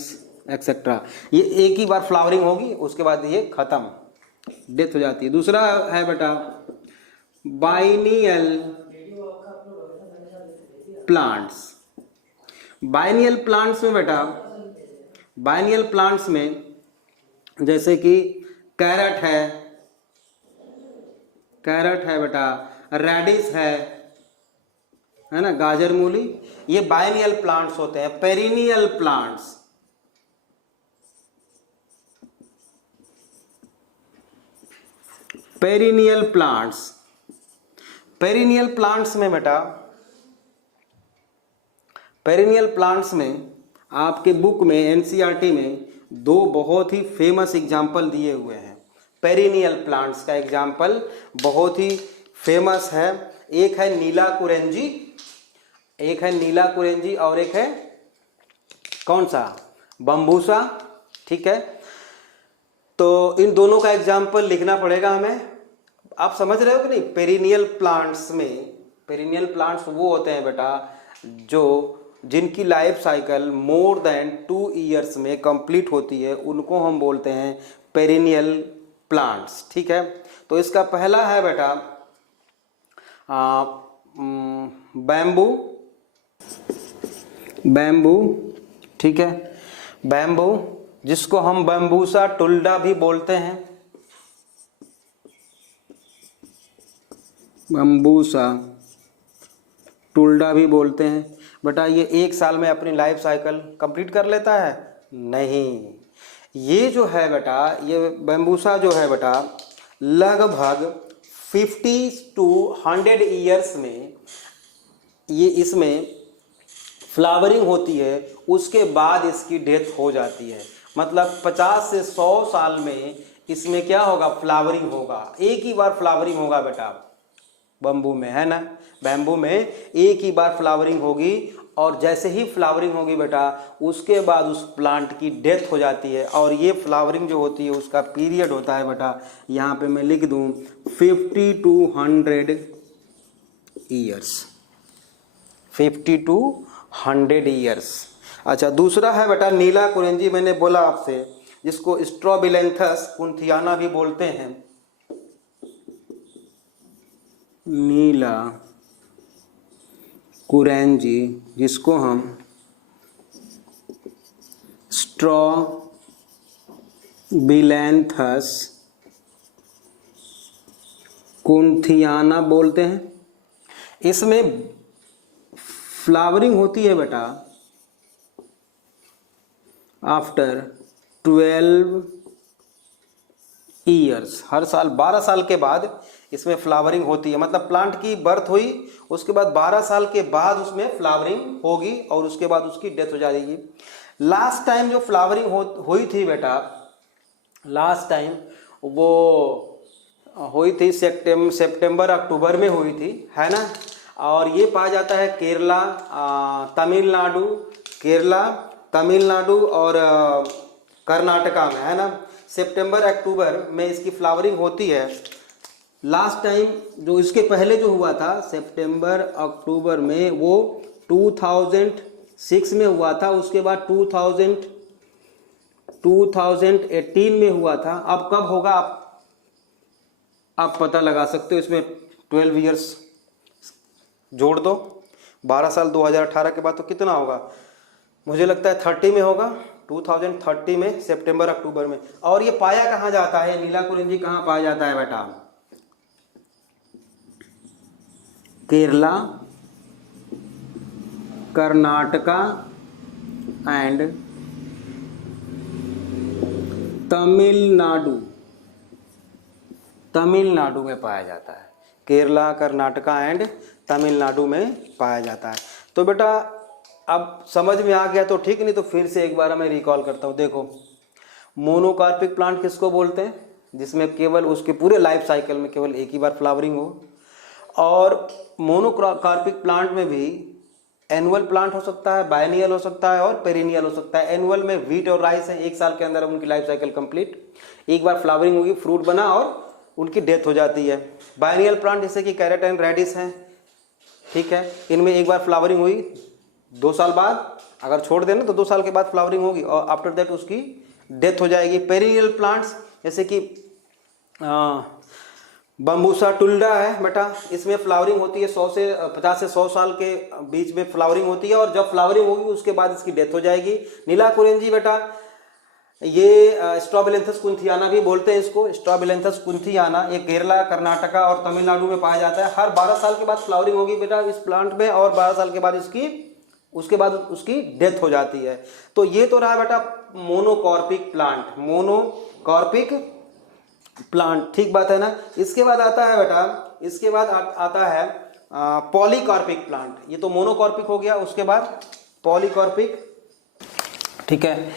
एक्सेट्रा। ये एक ही बार फ्लावरिंग होगी, उसके बाद ये खत्म, डेथ हो जाती है। दूसरा है बेटा बाइनियल प्लांट्स। बाइनियल प्लांट्स में बेटा, बाइनियल प्लांट्स में जैसे कि कैरेट है बेटा, रेडिश है ना, गाजर मूली, ये बाइनियल प्लांट्स होते हैं। Perennial plants, perennial plants, perennial plants में बेटा, पेरिनियल प्लांट्स में आपके बुक में एनसीईआरटी में 2 बहुत ही फेमस एग्जाम्पल दिए हुए हैं। पेरिनियल प्लांट्स का एग्जाम्पल बहुत ही फेमस है। एक है नीला कुरेंजी, एक है नीला कुरेंजी और एक है कौन सा? बम्बूसा, ठीक है। तो इन दोनों का एग्जाम्पल लिखना पड़ेगा हमें। आप समझ रहे हो कि नहीं? पेरिनियल प्लांट्स में, पेरिनियल प्लांट्स वो होते हैं बेटा जो जिनकी life cycle more than 2 years में कंप्लीट होती है, उनको हम बोलते हैं पेरिनियल प्लांट्स, ठीक है। तो इसका पहला है बेटा बैम्बू, ठीक है, बैम्बू, जिसको हम बैम्बूसा टुल्डा भी बोलते हैं, बैम्बूसा टुल्डा भी बोलते हैं बेटा। ये 1 साल में अपनी लाइफ साइकिल कंप्लीट कर लेता है? नहीं, ये जो है बेटा, ये बैम्बूसा जो है बेटा, लगभग 50 to 100 ईयर्स में ये इसमें फ्लावरिंग होती है, उसके बाद इसकी डेथ हो जाती है। मतलब 50 से 100 साल में इसमें क्या होगा? फ्लावरिंग होगा, एक ही बार फ्लावरिंग होगा बेटा बम्बू में, है ना। बैम्बू में एक ही बार फ्लावरिंग होगी और जैसे ही फ्लावरिंग होगी बेटा, उसके बाद उस प्लांट की डेथ हो जाती है। और ये फ्लावरिंग जो होती है उसका पीरियड होता है बेटा, यहाँ पे मैं लिख दूँ 50 to 100 ईयर्स, 50 to 100 ईयर्स। अच्छा, दूसरा है बेटा नीला कुरेंजी, मैंने बोला आपसे, जिसको स्ट्रोबिलेंथस कुंथियाना भी बोलते हैं। नीला कुरेंजी, जिसको हम स्ट्रॉबिलैंथस कुंथियाना बोलते हैं। इसमें फ्लावरिंग होती है बेटा आफ्टर 12 ईयर्स, हर साल 12 साल के बाद इसमें फ्लावरिंग होती है। मतलब प्लांट की बर्थ हुई, उसके बाद 12 साल के बाद उसमें फ्लावरिंग होगी और उसके बाद उसकी डेथ हो जाएगी। लास्ट टाइम जो फ्लावरिंग हुई थी बेटा, लास्ट टाइम वो हुई थी सितंबर अक्टूबर में हुई थी, है ना। और ये पाया जाता है केरला, तमिलनाडु और कर्नाटका में, है ना। सितंबर अक्टूबर में इसकी फ्लावरिंग होती है। लास्ट टाइम जो इसके पहले जो हुआ था सितंबर अक्टूबर में, वो 2006 में हुआ था। उसके बाद 2018 में हुआ था। अब कब होगा आप पता लगा सकते हो। इसमें 12 ईयर्स जोड़ दो, 12 साल 2018 के बाद तो कितना होगा, मुझे लगता है 30 में होगा, 2030 में सितंबर अक्टूबर में। और ये पाया कहाँ जाता है, नीला कुरिंजी कहाँ पाया जाता है बेटा, केरला, कर्नाटका एंड तमिलनाडु में पाया जाता है। केरला, कर्नाटका एंड तमिलनाडु में पाया जाता है। तो बेटा अब समझ में आ गया तो ठीक, नहीं तो फिर से एक बार मैं रिकॉल करता हूँ। देखो, मोनोकार्पिक प्लांट किसको बोलते हैं, जिसमें केवल उसके पूरे लाइफ साइकिल में केवल एक ही बार फ्लावरिंग हो। और मोनोकार्पिक प्लांट में भी एनुअल प्लांट हो सकता है, बायनियल हो सकता है और पेरिनियल हो सकता है। एनुअल में व्हीट और राइस है, एक साल के अंदर उनकी लाइफ साइकिल कंप्लीट, एक बार फ्लावरिंग होगी, फ्रूट बना और उनकी डेथ हो जाती है। बायनियल प्लांट जैसे कि कैरेट एंड रेडिस हैं, ठीक है, इनमें एक बार फ्लावरिंग हुई, 2 साल बाद अगर छोड़ देना तो 2 साल के बाद फ्लावरिंग होगी और आफ्टर दैट उसकी डेथ हो जाएगी। पेरिनियल प्लांट्स जैसे कि बम्बूसा टुल्डा है बेटा, इसमें फ्लावरिंग होती है 50 से 100 साल के बीच में फ्लावरिंग होती है और जब फ्लावरिंग होगी उसके बाद इसकी डेथ हो जाएगी। नीला कुरिंजी बेटा, ये स्ट्रॉबिलैंथस कुंथियाना भी बोलते हैं इसको, स्ट्रॉबिलैंथस कुंथियाना, ये केरला, कर्नाटका और तमिलनाडु में पाया जाता है। हर 12 साल के बाद फ्लावरिंग होगी बेटा इस प्लांट में और 12 साल के बाद उसके बाद उसकी डेथ हो जाती है। तो ये तो रहा बेटा मोनोकॉर्पिक प्लांट, ठीक बात है ना। इसके बाद आता है बेटा, इसके बाद आता है पॉलीकॉर्पिक प्लांट। ये तो मोनोकॉर्पिक हो गया, उसके बाद पॉलीकॉर्पिक, ठीक है।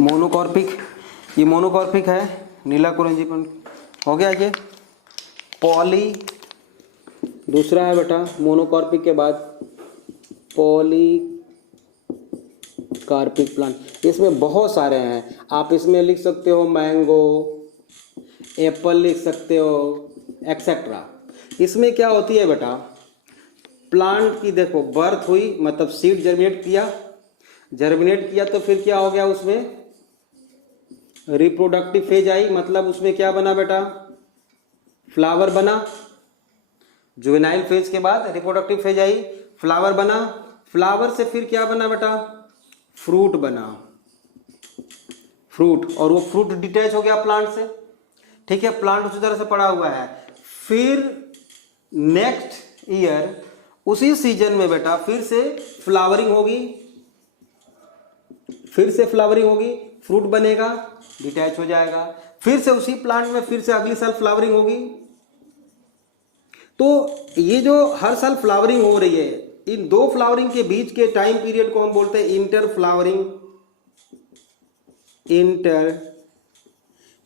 मोनोकॉर्पिक, ये मोनोकॉर्पिक है, नीला कुरिंजी हो गया ये पॉली। दूसरा है बेटा मोनोकॉर्पिक के बाद पॉलीकार्पिक प्लांट। इसमें बहुत सारे हैं, आप इसमें लिख सकते हो मैंगो, एप्पल लिख सकते हो, एक्सेट्रा। इसमें क्या होती है बेटा, प्लांट की देखो बर्थ हुई, मतलब सीड जर्मिनेट किया तो फिर क्या हो गया, उसमें रिप्रोडक्टिव फेज आई, मतलब उसमें क्या बना बेटा, फ्लावर बना। जुवेनाइल फेज के बाद रिप्रोडक्टिव फेज आई, फ्लावर बना, फ्लावर से फिर क्या बना बेटा, फ्रूट बना, और वो फ्रूट डिटैच हो गया प्लांट से, ठीक है। प्लांट उसी तरह से पड़ा हुआ है। फिर नेक्स्ट ईयर उसी सीजन में बेटा फिर से फ्लावरिंग होगी, फ्रूट बनेगा, डिटैच हो जाएगा, फिर से उसी प्लांट में फिर से अगली साल फ्लावरिंग होगी। तो ये जो हर साल फ्लावरिंग हो रही है, इन 2 फ्लावरिंग के बीच के टाइम पीरियड को हम बोलते हैं इंटर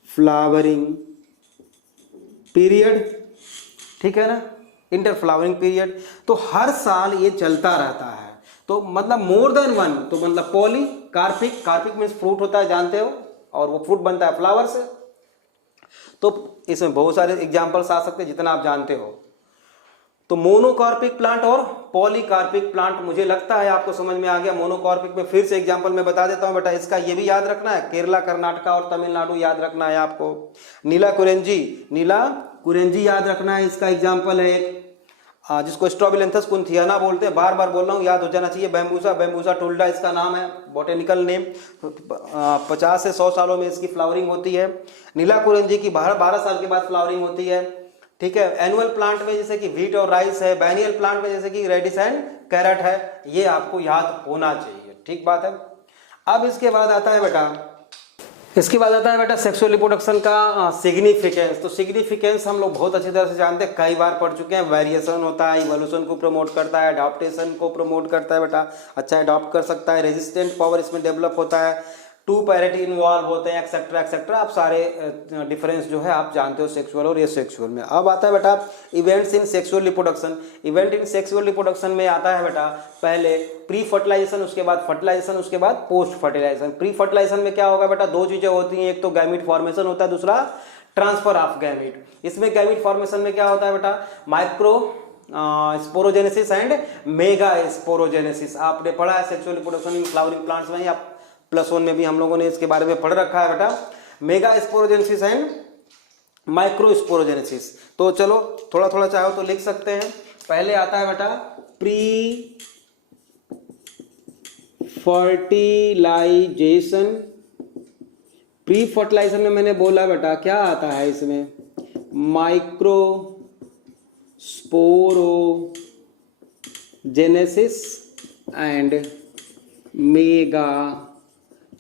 फ्लावरिंग पीरियड, ठीक है ना, इंटर फ्लावरिंग पीरियड। तो हर साल ये चलता रहता है। तो मतलब मोर देन वन, तो मतलब पॉलीकार्पिक मीन्स फ्रूट होता है, जानते हो, और वो फ्रूट बनता है फ्लावर से। तो इसमें बहुत सारे एग्जांपल्स आ सकते हैं जितना आप जानते हो। तो मोनोकॉर्पिक प्लांट और पॉलीकार्पिक प्लांट, मुझे लगता है आपको समझ में आ गया। मोनोकॉर्पिक में फिर से एग्जांपल मैं बता देता हूं बेटा, इसका ये भी याद रखना है, केरला, कर्नाटका और तमिलनाडु याद रखना है आपको। नीला कुरिंजी याद रखना है, इसका एग्जांपल है एक। जिसको स्ट्रोबिलेंथस कुंथियाना बोलते हैं, बार बार बोल रहा हूँ, याद हो जाना चाहिए। बैम्बूसा, बैम्बूसा टुल्डा इसका नाम है, बॉटेनिकल नेम। 50 से 100 सालों में इसकी फ्लावरिंग होती है। नीला कुरंजी की 12 साल के बाद फ्लावरिंग होती है, ठीक है। एनुअल प्लांट में जैसे कि व्हीट और राइस है, बैनियल प्लांट में जैसे कि रेडिश एंड कैरेट है, ये आपको याद होना चाहिए, ठीक बात है। अब इसके बाद आता है बेटा सेक्सुअल रिप्रोडक्शन का सिग्निफिकेंस। तो सिग्निफिकेंस हम लोग बहुत अच्छी तरह से जानते हैं, कई बार पढ़ चुके हैं। वेरिएशन होता है, इवोल्यूशन को प्रमोट करता है, अडॉप्टेशन को प्रमोट करता है बेटा, अच्छा अडॉप्ट कर सकता है, रेजिस्टेंट पावर इसमें डेवलप होता है, 2 पैरिटी इन्वॉल्व होते हैं, एक्सेट्रा एक्सेट्रा। आप सारे डिफरेंस जो है आप जानते हो सेक्सुअल और एसेक्सुअल में। अब आता है बेटा events in sexual reproduction. Event in sexual reproduction में आता है बेटा पहले प्री फर्टिलाइजेशन, उसके बाद फर्टिलाइजेशन, उसके बाद पोस्ट फर्टिलाइजेशन। प्री फर्टिलाइजेशन में क्या होगा बेटा, 2 चीजें होती हैं, एक तो गैमीट फॉर्मेशन होता है, दूसरा ट्रांसफर ऑफ गैमीट। इसमें गैमीट फॉर्मेशन में क्या होता है बेटा, micro sporogenesis and mega sporogenesis. आपने पढ़ा है sexual reproduction in flowering plants में, या +1 में भी हम लोगों ने इसके बारे में पढ़ रखा है बेटा, mega sporogenesis and micro sporogenesis. तो चलो थोड़ा थोड़ा चाहो तो लिख सकते हैं। पहले आता है बेटा प्री फर्टिलाइजेशन। प्री फर्टिलाइजेशन में मैंने बोला बेटा क्या आता है इसमें, micro sporogenesis and mega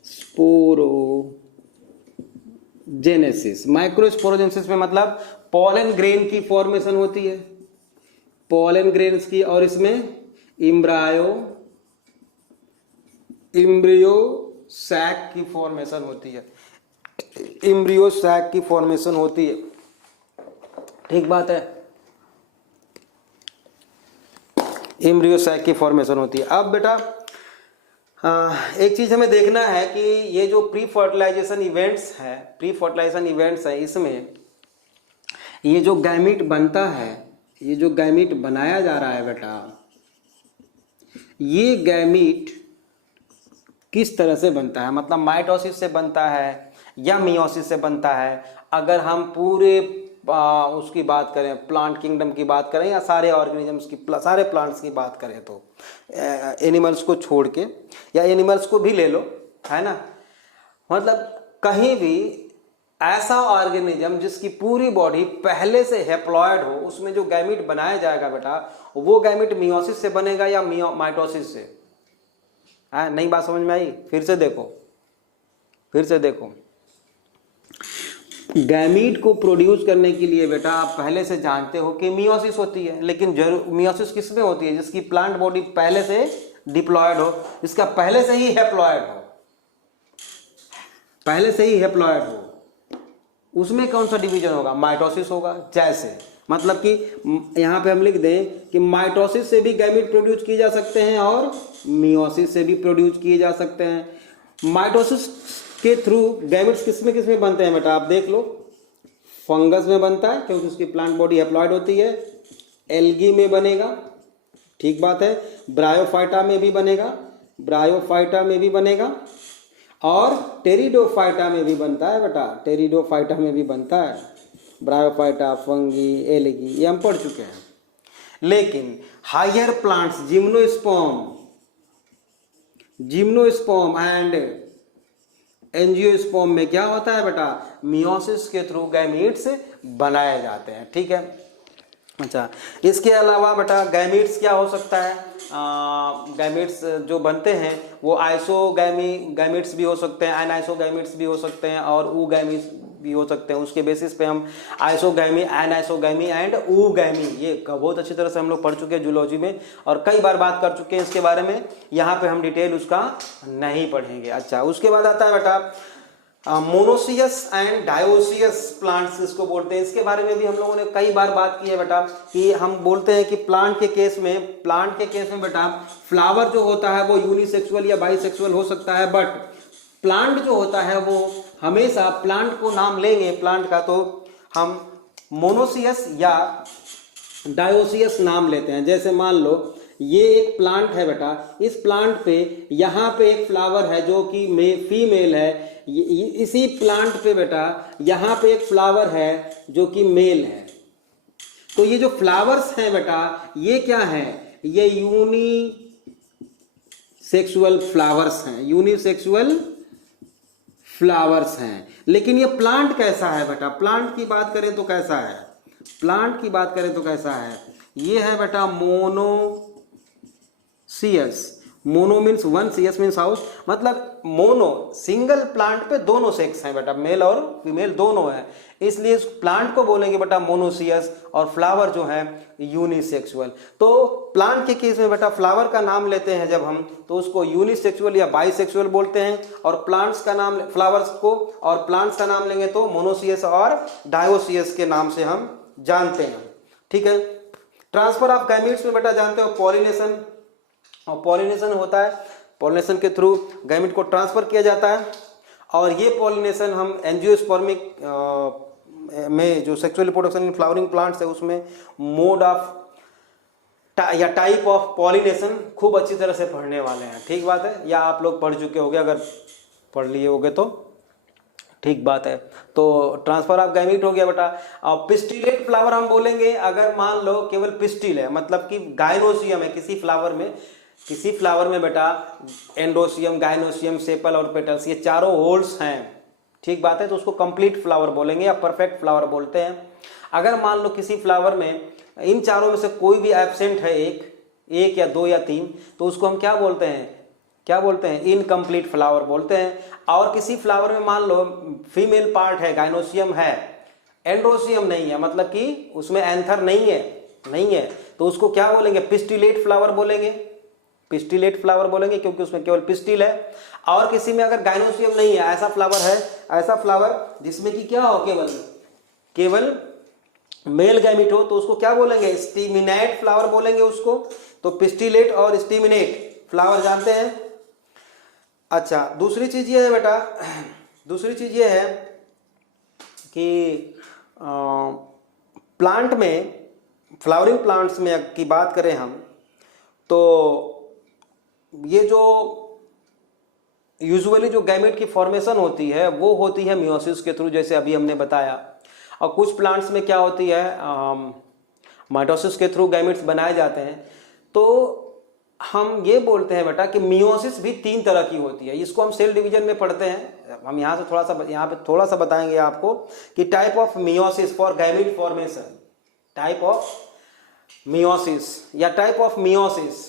sporogenesis. Micro sporogenesis में मतलब पॉलन ग्रेन की फॉर्मेशन होती है, पॉलन ग्रेन्स की, और इसमें इम्ब्रियो सैक की फॉर्मेशन होती है, इम्ब्रियो सैक की फॉर्मेशन होती है, ठीक बात है, इम्ब्रियो सैक की फॉर्मेशन होती है। अब बेटा एक चीज हमें देखना है कि ये जो प्री फर्टिलाइजेशन इवेंट्स है, इसमें ये जो गैमीट बनता है, ये जो गैमीट बनाया जा रहा है बेटा, ये गैमीट किस तरह से बनता है, मतलब माइटोसिस से बनता है या मियोसिस से बनता है। अगर हम पूरे उसकी बात करें, प्लांट किंगडम की बात करें, या सारे ऑर्गेनिजम्स की, सारे प्लांट्स की बात करें, तो एनिमल्स को छोड़ के, या एनिमल्स को भी ले लो, है ना, मतलब कहीं भी ऐसा ऑर्गेनिज्म जिसकी पूरी बॉडी पहले से हैप्लॉयड हो, उसमें जो गैमीट बनाया जाएगा बेटा, वो गैमीट मियोसिस से बनेगा या माइटोसिस से। नई बात समझ में आई? फिर से देखो, गैमीट को प्रोड्यूस करने के लिए बेटा आप पहले से जानते हो कि मियोसिस होती है, लेकिन मियोसिस किसमें होती है, जिसकी प्लांट बॉडी पहले से डिप्लॉयड हो, जिसका पहले से ही हैप्लॉयड हो, उसमें कौन सा डिवीजन होगा, माइटोसिस होगा। जैसे मतलब कि यहां पे हम लिख दें कि माइटोसिस से भी गैमीट प्रोड्यूस किए जा सकते हैं और मियोसिस से भी प्रोड्यूस किए जा सकते हैं। माइटोसिस के थ्रू गैमेट्स किसमें बनते हैं बेटा, आप देख लो, फंगस में बनता है क्योंकि उसकी प्लांट बॉडी हैप्लॉयड होती है, एल्गी में बनेगा, ठीक बात है, ब्रायोफाइटा में भी बनेगा, और टेरिडोफाइटा में भी बनता है बेटा, ब्रायोफाइटा, फंगी, एल्गी, ये हम पढ़ चुके हैं। लेकिन higher plants, gymnosperm and angiosperm में क्या होता है बेटा, मियोसिस के थ्रू गैमीट्स बनाए जाते हैं, ठीक है। अच्छा, इसके अलावा बेटा गैमीट्स क्या हो सकता है, गैमीट्स जो बनते हैं वो गैमीट्स भी हो सकते हैं, एनाइसोगैमीट्स भी हो सकते हैं, और ऊगैमीट्स भी हो सकते हैं। उसके बेसिस पे हम आइसोगैमी, एनाइसोगैमी एंड ऊगैमी, ये बहुत अच्छी तरह से हम लोग पढ़ चुके हैं जूलॉजी में, और कई बार बात कर चुके हैं इसके बारे में, यहाँ पे हम डिटेल उसका नहीं पढ़ेंगे। अच्छा, उसके बाद आता है बेटा मोनोसियस एंड डायोसियस प्लांट्स इसको बोलते हैं। इसके बारे में भी हम लोगों ने कई बार बात की है बेटा, कि हम बोलते हैं कि प्लांट के केस में बेटा फ्लावर जो होता है वो यूनिसेक्सुअल या बाइसेक्सुअल हो सकता है, बट प्लांट जो होता है वो हमेशा, प्लांट को नाम लेंगे प्लांट का तो हम मोनोसियस या डायोसियस नाम लेते हैं। जैसे मान लो ये एक प्लांट है बेटा, इस प्लांट पे यहाँ पे एक फ्लावर है जो कि फीमेल है, इसी प्लांट पे बेटा यहाँ पे एक फ्लावर है जो कि मेल है, तो ये जो फ्लावर्स हैं बेटा ये क्या है, ये यूनिसेक्सुअल फ्लावर्स हैं, यूनिसेक्सुअल फ्लावर्स हैं। लेकिन ये प्लांट कैसा है बेटा, प्लांट की बात करें तो कैसा है, प्लांट की बात करें तो कैसा है, ये है बेटा मोनोसियस। मोनो मीन्स वन, सियस मीन्स हाउस, मतलब मोनो सिंगल प्लांट पे दोनों सेक्स हैं बेटा, मेल और फीमेल दोनों हैं, इसलिए इस प्लांट को बोलेंगे बेटा मोनोसियस, और फ्लावर जो है यूनिसेक्सुअल। तो प्लांट के केस में बेटा फ्लावर का नाम लेते हैं जब हम, तो उसको यूनिसेक्सुअल या बाइसेक्सुअल बोलते हैं, और प्लांट्स का नाम, फ्लावर्स को और प्लांट्स का नाम लेंगे तो मोनोसियस और डायोसियस के नाम से हम जानते हैं। ठीक है। ट्रांसफर ऑफ गैमीट्स में बेटा जानते हो पॉलिनेशन, और पॉलिनेशन होता है, पॉलिनेशन के थ्रू गैमीट को ट्रांसफर किया जाता है, और ये पॉलिनेशन हम एंजियोस्पर्मिक में जो sexual reproduction in flowering plants है उसमें मोड ऑफ या टाइप ऑफ पॉलिनेशन खूब अच्छी तरह से पढ़ने वाले हैं। ठीक बात है, या आप लोग पढ़ चुके होंगे, अगर पढ़ लिए होंगे तो ठीक बात है। तो ट्रांसफर ऑफ गैमीट हो गया बेटा। और पिस्टिलेट फ्लावर हम बोलेंगे अगर मान लो केवल पिस्टिल है, मतलब कि गायनोसियम है किसी फ्लावर में, किसी फ्लावर में बेटा एंडोसियम, गायनोसियम, सेपल और पेटल्स ये चारों होल्स हैं। ठीक बात है, तो उसको कंप्लीट फ्लावर बोलेंगे या परफेक्ट फ्लावर बोलते हैं। अगर मान लो किसी फ्लावर में इन चारों में से कोई भी एब्सेंट है, एक या दो या तीन, तो उसको हम क्या बोलते हैं, क्या बोलते हैं, इनकम्प्लीट फ्लावर बोलते हैं। और किसी फ्लावर में मान लो फीमेल पार्ट है, गायनोसियम है, एंड्रोसियम नहीं है, मतलब कि उसमें एंथर नहीं है, तो उसको क्या बोलेंगे, पिस्टिलेट फ्लावर बोलेंगे, पिस्टिलेट फ्लावर बोलेंगे क्योंकि उसमें केवल पिस्टिल है। और किसी में अगर गायनोसियम नहीं है, ऐसा फ्लावर है, ऐसा फ्लावर जिसमें कि क्या हो, केवल मेल गैमीट हो, तो उसको क्या बोलेंगे, स्टिमिनेट फ्लावर बोलेंगे उसको। तो पिस्टिलेट और स्टिमिनेट फ्लावर जानते हैं। अच्छा, दूसरी चीज ये है बेटा, दूसरी चीज ये है कि प्लांट में, फ्लावरिंग प्लांट्स में की बात करें हम, तो ये जो यूजुअली जो गैमेट की फॉर्मेशन होती है वो होती है मियोसिस के थ्रू, जैसे अभी हमने बताया। और कुछ प्लांट्स में क्या होती है, माइटोसिस के थ्रू गैमेट्स बनाए जाते हैं। तो हम ये बोलते हैं बेटा कि मियोसिस भी तीन तरह की होती है, इसको हम सेल डिवीजन में पढ़ते हैं। हम यहाँ से थोड़ा सा बताएंगे आपको कि type of meiosis for gamete formation, type of meiosis या type of meiosis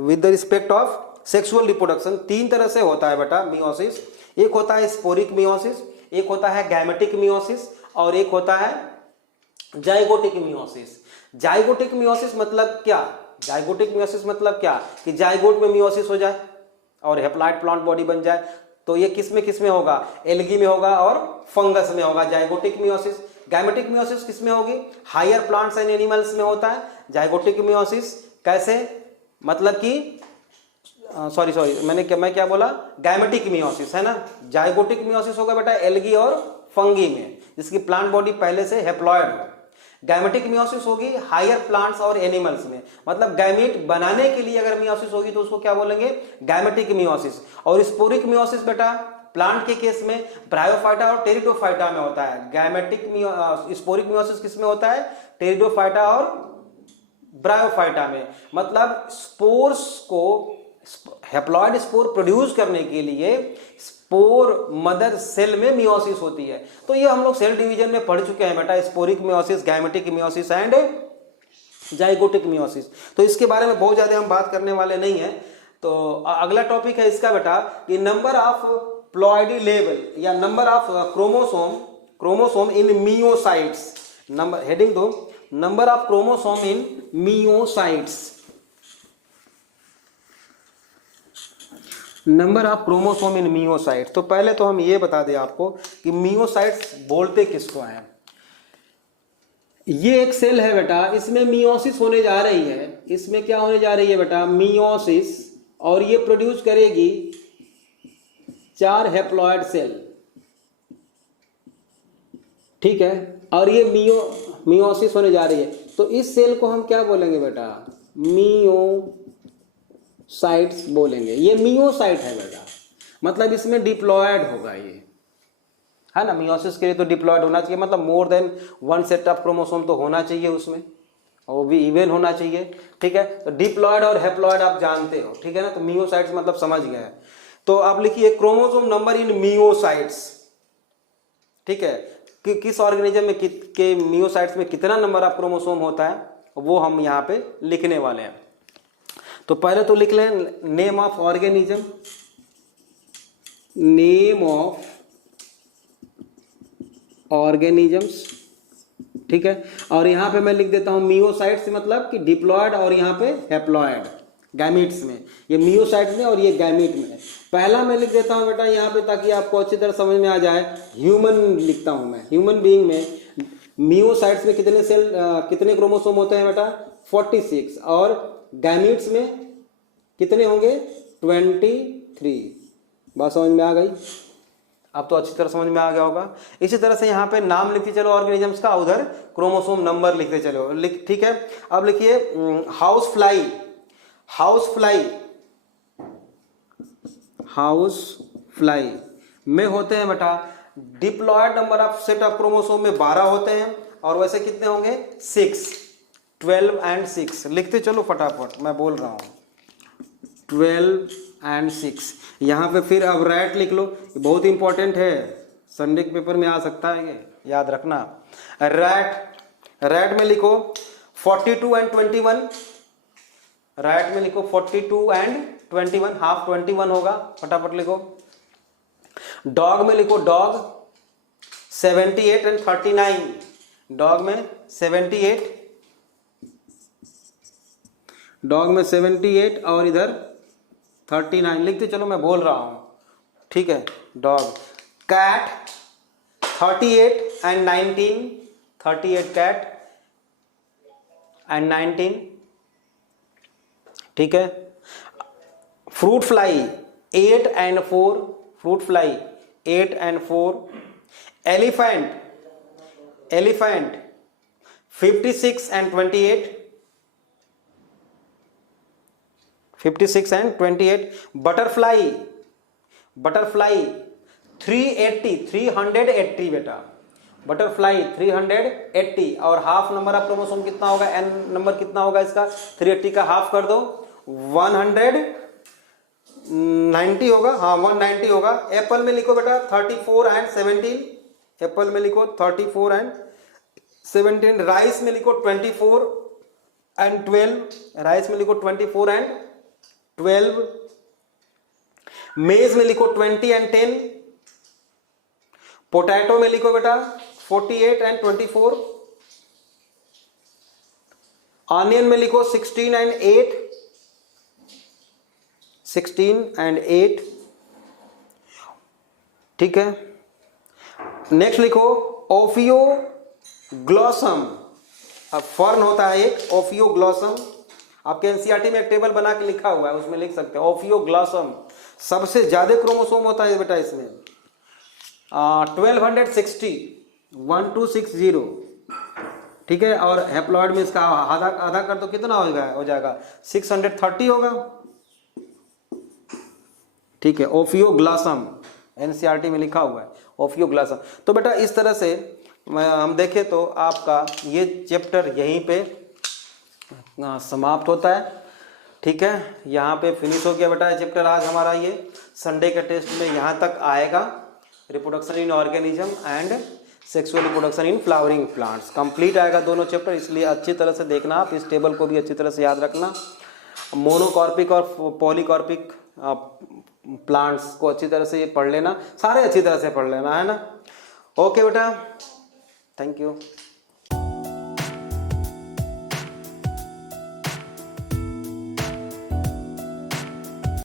with the respect of sexual reproduction. तीन तरह से होता है बेटा मियोसिस। एक होता है स्पोरिक मियोसिस, एक होता है गैमेटिक मियोसिस, और एक होता है जाइगोटिक मियोसिस। जाइगोटिक मियोसिस मतलब क्या, जाइगोटिक मियोसिस मतलब क्या कि जाइगोट में मियोसिस हो जाए और हेप्लॉइड प्लांट बॉडी बन जाए। तो ये किस में होगा, एल्गी में होगा और फंगस में होगा जाइगोटिक मियोसिस। गैमेटिक मियोसिस किस में होगी, हायर प्लांट्स एंड एनिमल्स में होता है जाइगोटिक मियोसिस। कैसे, मतलब कि मैं क्या बोला, गैमेटिक मियोसिस है ना। जाइगोटिक मियोसिस होगा बेटा एल्गी और फंगी में, जिसकी प्लांट बॉडी पहले से हेप्लॉइड हो। गैमेटिक मियोसिस होगी हायर प्लांट्स और एनिमल्स में, मतलब गैमेट बनाने के लिए अगर मियोसिस होगी तो उसको क्या बोलेंगे, गैमेटिक मियोसिस। और स्पोरिक मियोसिस बेटा प्लांट के केस में ब्रायोफाइटा और टेरिडोफाइटा में होता है। स्पोरिक मियोसिस किस में होता है, टेरिडोफाइटा और ब्रायोफाइटा में। मतलब स्पोर्स को, हेप्लॉइड स्पोर प्रोड्यूस करने के लिए स्पोर मदर सेल में मियोसिस होती है। तो ये हम लोग सेल डिवीजन में पढ़ चुके हैं बेटा, sporic meiosis, gametic meiosis and zygotic meiosis. तो इसके बारे में बहुत ज्यादा हम बात करने वाले नहीं है। तो अगला टॉपिक है इसका बेटा कि नंबर ऑफ प्लॉइडी लेवल या number of chromosome in meiocytes. Number, heading दो, number of chromosome in meiocytes. Number of chromosome in meiocytes. तो पहले तो हम ये बता दें आपको कि मियोसाइट्स बोलते किसको हैं। ये एक सेल है बेटा, इसमें मियोसिस होने जा रही है। इसमें क्या होने जा रही है बेटा, मियोसिस, और ये प्रोड्यूस करेगी 4 हेप्लॉइड सेल। ठीक है, और ये मियोसिस होने जा रही है। तो इस सेल को हम क्या बोलेंगे बेटा, मियोसाइट्स बोलेंगे। ये मियोसाइट है बेटा, मतलब इसमें डिप्लॉयड होगा ये, है ना। मियोसिस के लिए तो डिप्लॉयड होना चाहिए, मतलब more than one set of chromosome तो होना चाहिए उसमें, और वो भी इवन होना चाहिए, ठीक है। तो डिप्लॉयड और हेप्लॉयड आप जानते हो, ठीक है ना। तो मियोसाइट्स मतलब समझ गए। तो आप लिखिए क्रोमोसोम नंबर इन मियोसाइट्स, ठीक है, कि किस ऑर्गेनिज्म में के मियोसाइट्स में कितना नंबर ऑफ क्रोमोसोम होता है, वो हम यहाँ पे लिखने वाले हैं। तो पहले तो लिख लें name of organism, name of organisms, ठीक है। और यहाँ पे मैं लिख देता हूँ मियोसाइट्स मतलब कि डिप्लॉयड, और यहाँ पे हैप्लॉयड गैमीट्स में, ये मियोसाइट्स में और ये गैमीट में। पहला मैं लिख देता हूँ बेटा यहाँ पे, ताकि आपको अच्छी तरह समझ में आ जाए। ह्यूमन लिखता हूँ मैं, ह्यूमन बीइंग में मियोसाइट्स में कितने सेल कितने क्रोमोसोम होते हैं बेटा, 46, और गैमीट्स में कितने होंगे, 23। बात समझ में आ गई? अब तो अच्छी तरह समझ में आ गया होगा। इसी तरह से यहाँ पे नाम लिखते चलो ऑर्गेनिजम्स का, उधर क्रोमोसोम नंबर लिखते चलो, ठीक है। अब लिखिए house fly, house fly, house fly में होते हैं बेटा diploid number of set of chromosome में 12 होते हैं, और वैसे कितने होंगे 6, 12 एंड 6 लिखते चलो फटाफट, मैं बोल रहा हूँ 12 एंड 6। यहाँ पे फिर अब रैट लिख लो, बहुत इंपॉर्टेंट है, संडे के पेपर में आ सकता है, ये याद रखना। रैट, रैट में लिखो 42 एंड 21, रैट में लिखो 42 एंड 21, हाफ 21 होगा, फटाफट लिखो। डॉग में लिखो डॉग 78 एंड 39, डॉग में 78, डॉग में 78 और इधर 39 लिखते चलो, मैं बोल रहा हूं, ठीक है। Dog, cat 38 and 19, 38 cat and 19, ठीक है। Fruit fly 8 and 4, fruit fly 8 and 4। Elephant, elephant 56 and 28, 56 and 28। Butterfly, butterfly 380 बेटा, बटरफ्लाई 380, और हाफ नंबर ऑफ क्रोमोसोम कितना होगा, एन नंबर कितना होगा इसका, 380 का हाफ कर दो 190 होगा, हाँ 190 होगा। एप्पल में लिखो बेटा 34 एंड 17, एप्पल में लिखो 34 एंड 17। राइस में लिखो 24 एंड 12, राइस में लिखो 24 एंड 12। मेज में लिखो 20 एंड 10। पोटैटो में लिखो बेटा 48 एंड 24। ऑनियन में लिखो 16 एंड 8, 16 एंड 8, ठीक है। नेक्स्ट लिखो ओफियोग्लॉसम, अब फर्न होता है एक ओफियोग्लॉसम, आपके एनसीईआरटी में एक टेबल बना के लिखा हुआ है, उसमें लिख सकते हैं ओफियोग्लॉसम। सबसे ज्यादा क्रोमोसोम होता है बेटा इसमें 1260, ठीक है। और हैप्लॉइड में इसका आधा आधा कर तो कितना हो जाएगा 630 होगा, ठीक है। ओफियोग्लॉसम एनसीईआरटी में लिखा हुआ है ओफियोग्लॉसम। तो बेटा इस तरह से हम देखें तो आपका ये चैप्टर यहीं पे समाप्त होता है, ठीक है। यहाँ पे फिनिश हो गया बेटा ये चैप्टर आज हमारा। ये संडे के टेस्ट में यहाँ तक आएगा, reproduction in organism and sexual reproduction in flowering plants, complete आएगा दोनों चैप्टर, इसलिए अच्छी तरह से देखना आप, इस टेबल को भी अच्छी तरह से याद रखना। मोनोकॉर्पिक और पॉलीकॉर्पिक प्लांट्स को अच्छी तरह से पढ़ लेना, सारे अच्छी तरह से पढ़ लेना, है ना। ओके बेटा, थैंक यू।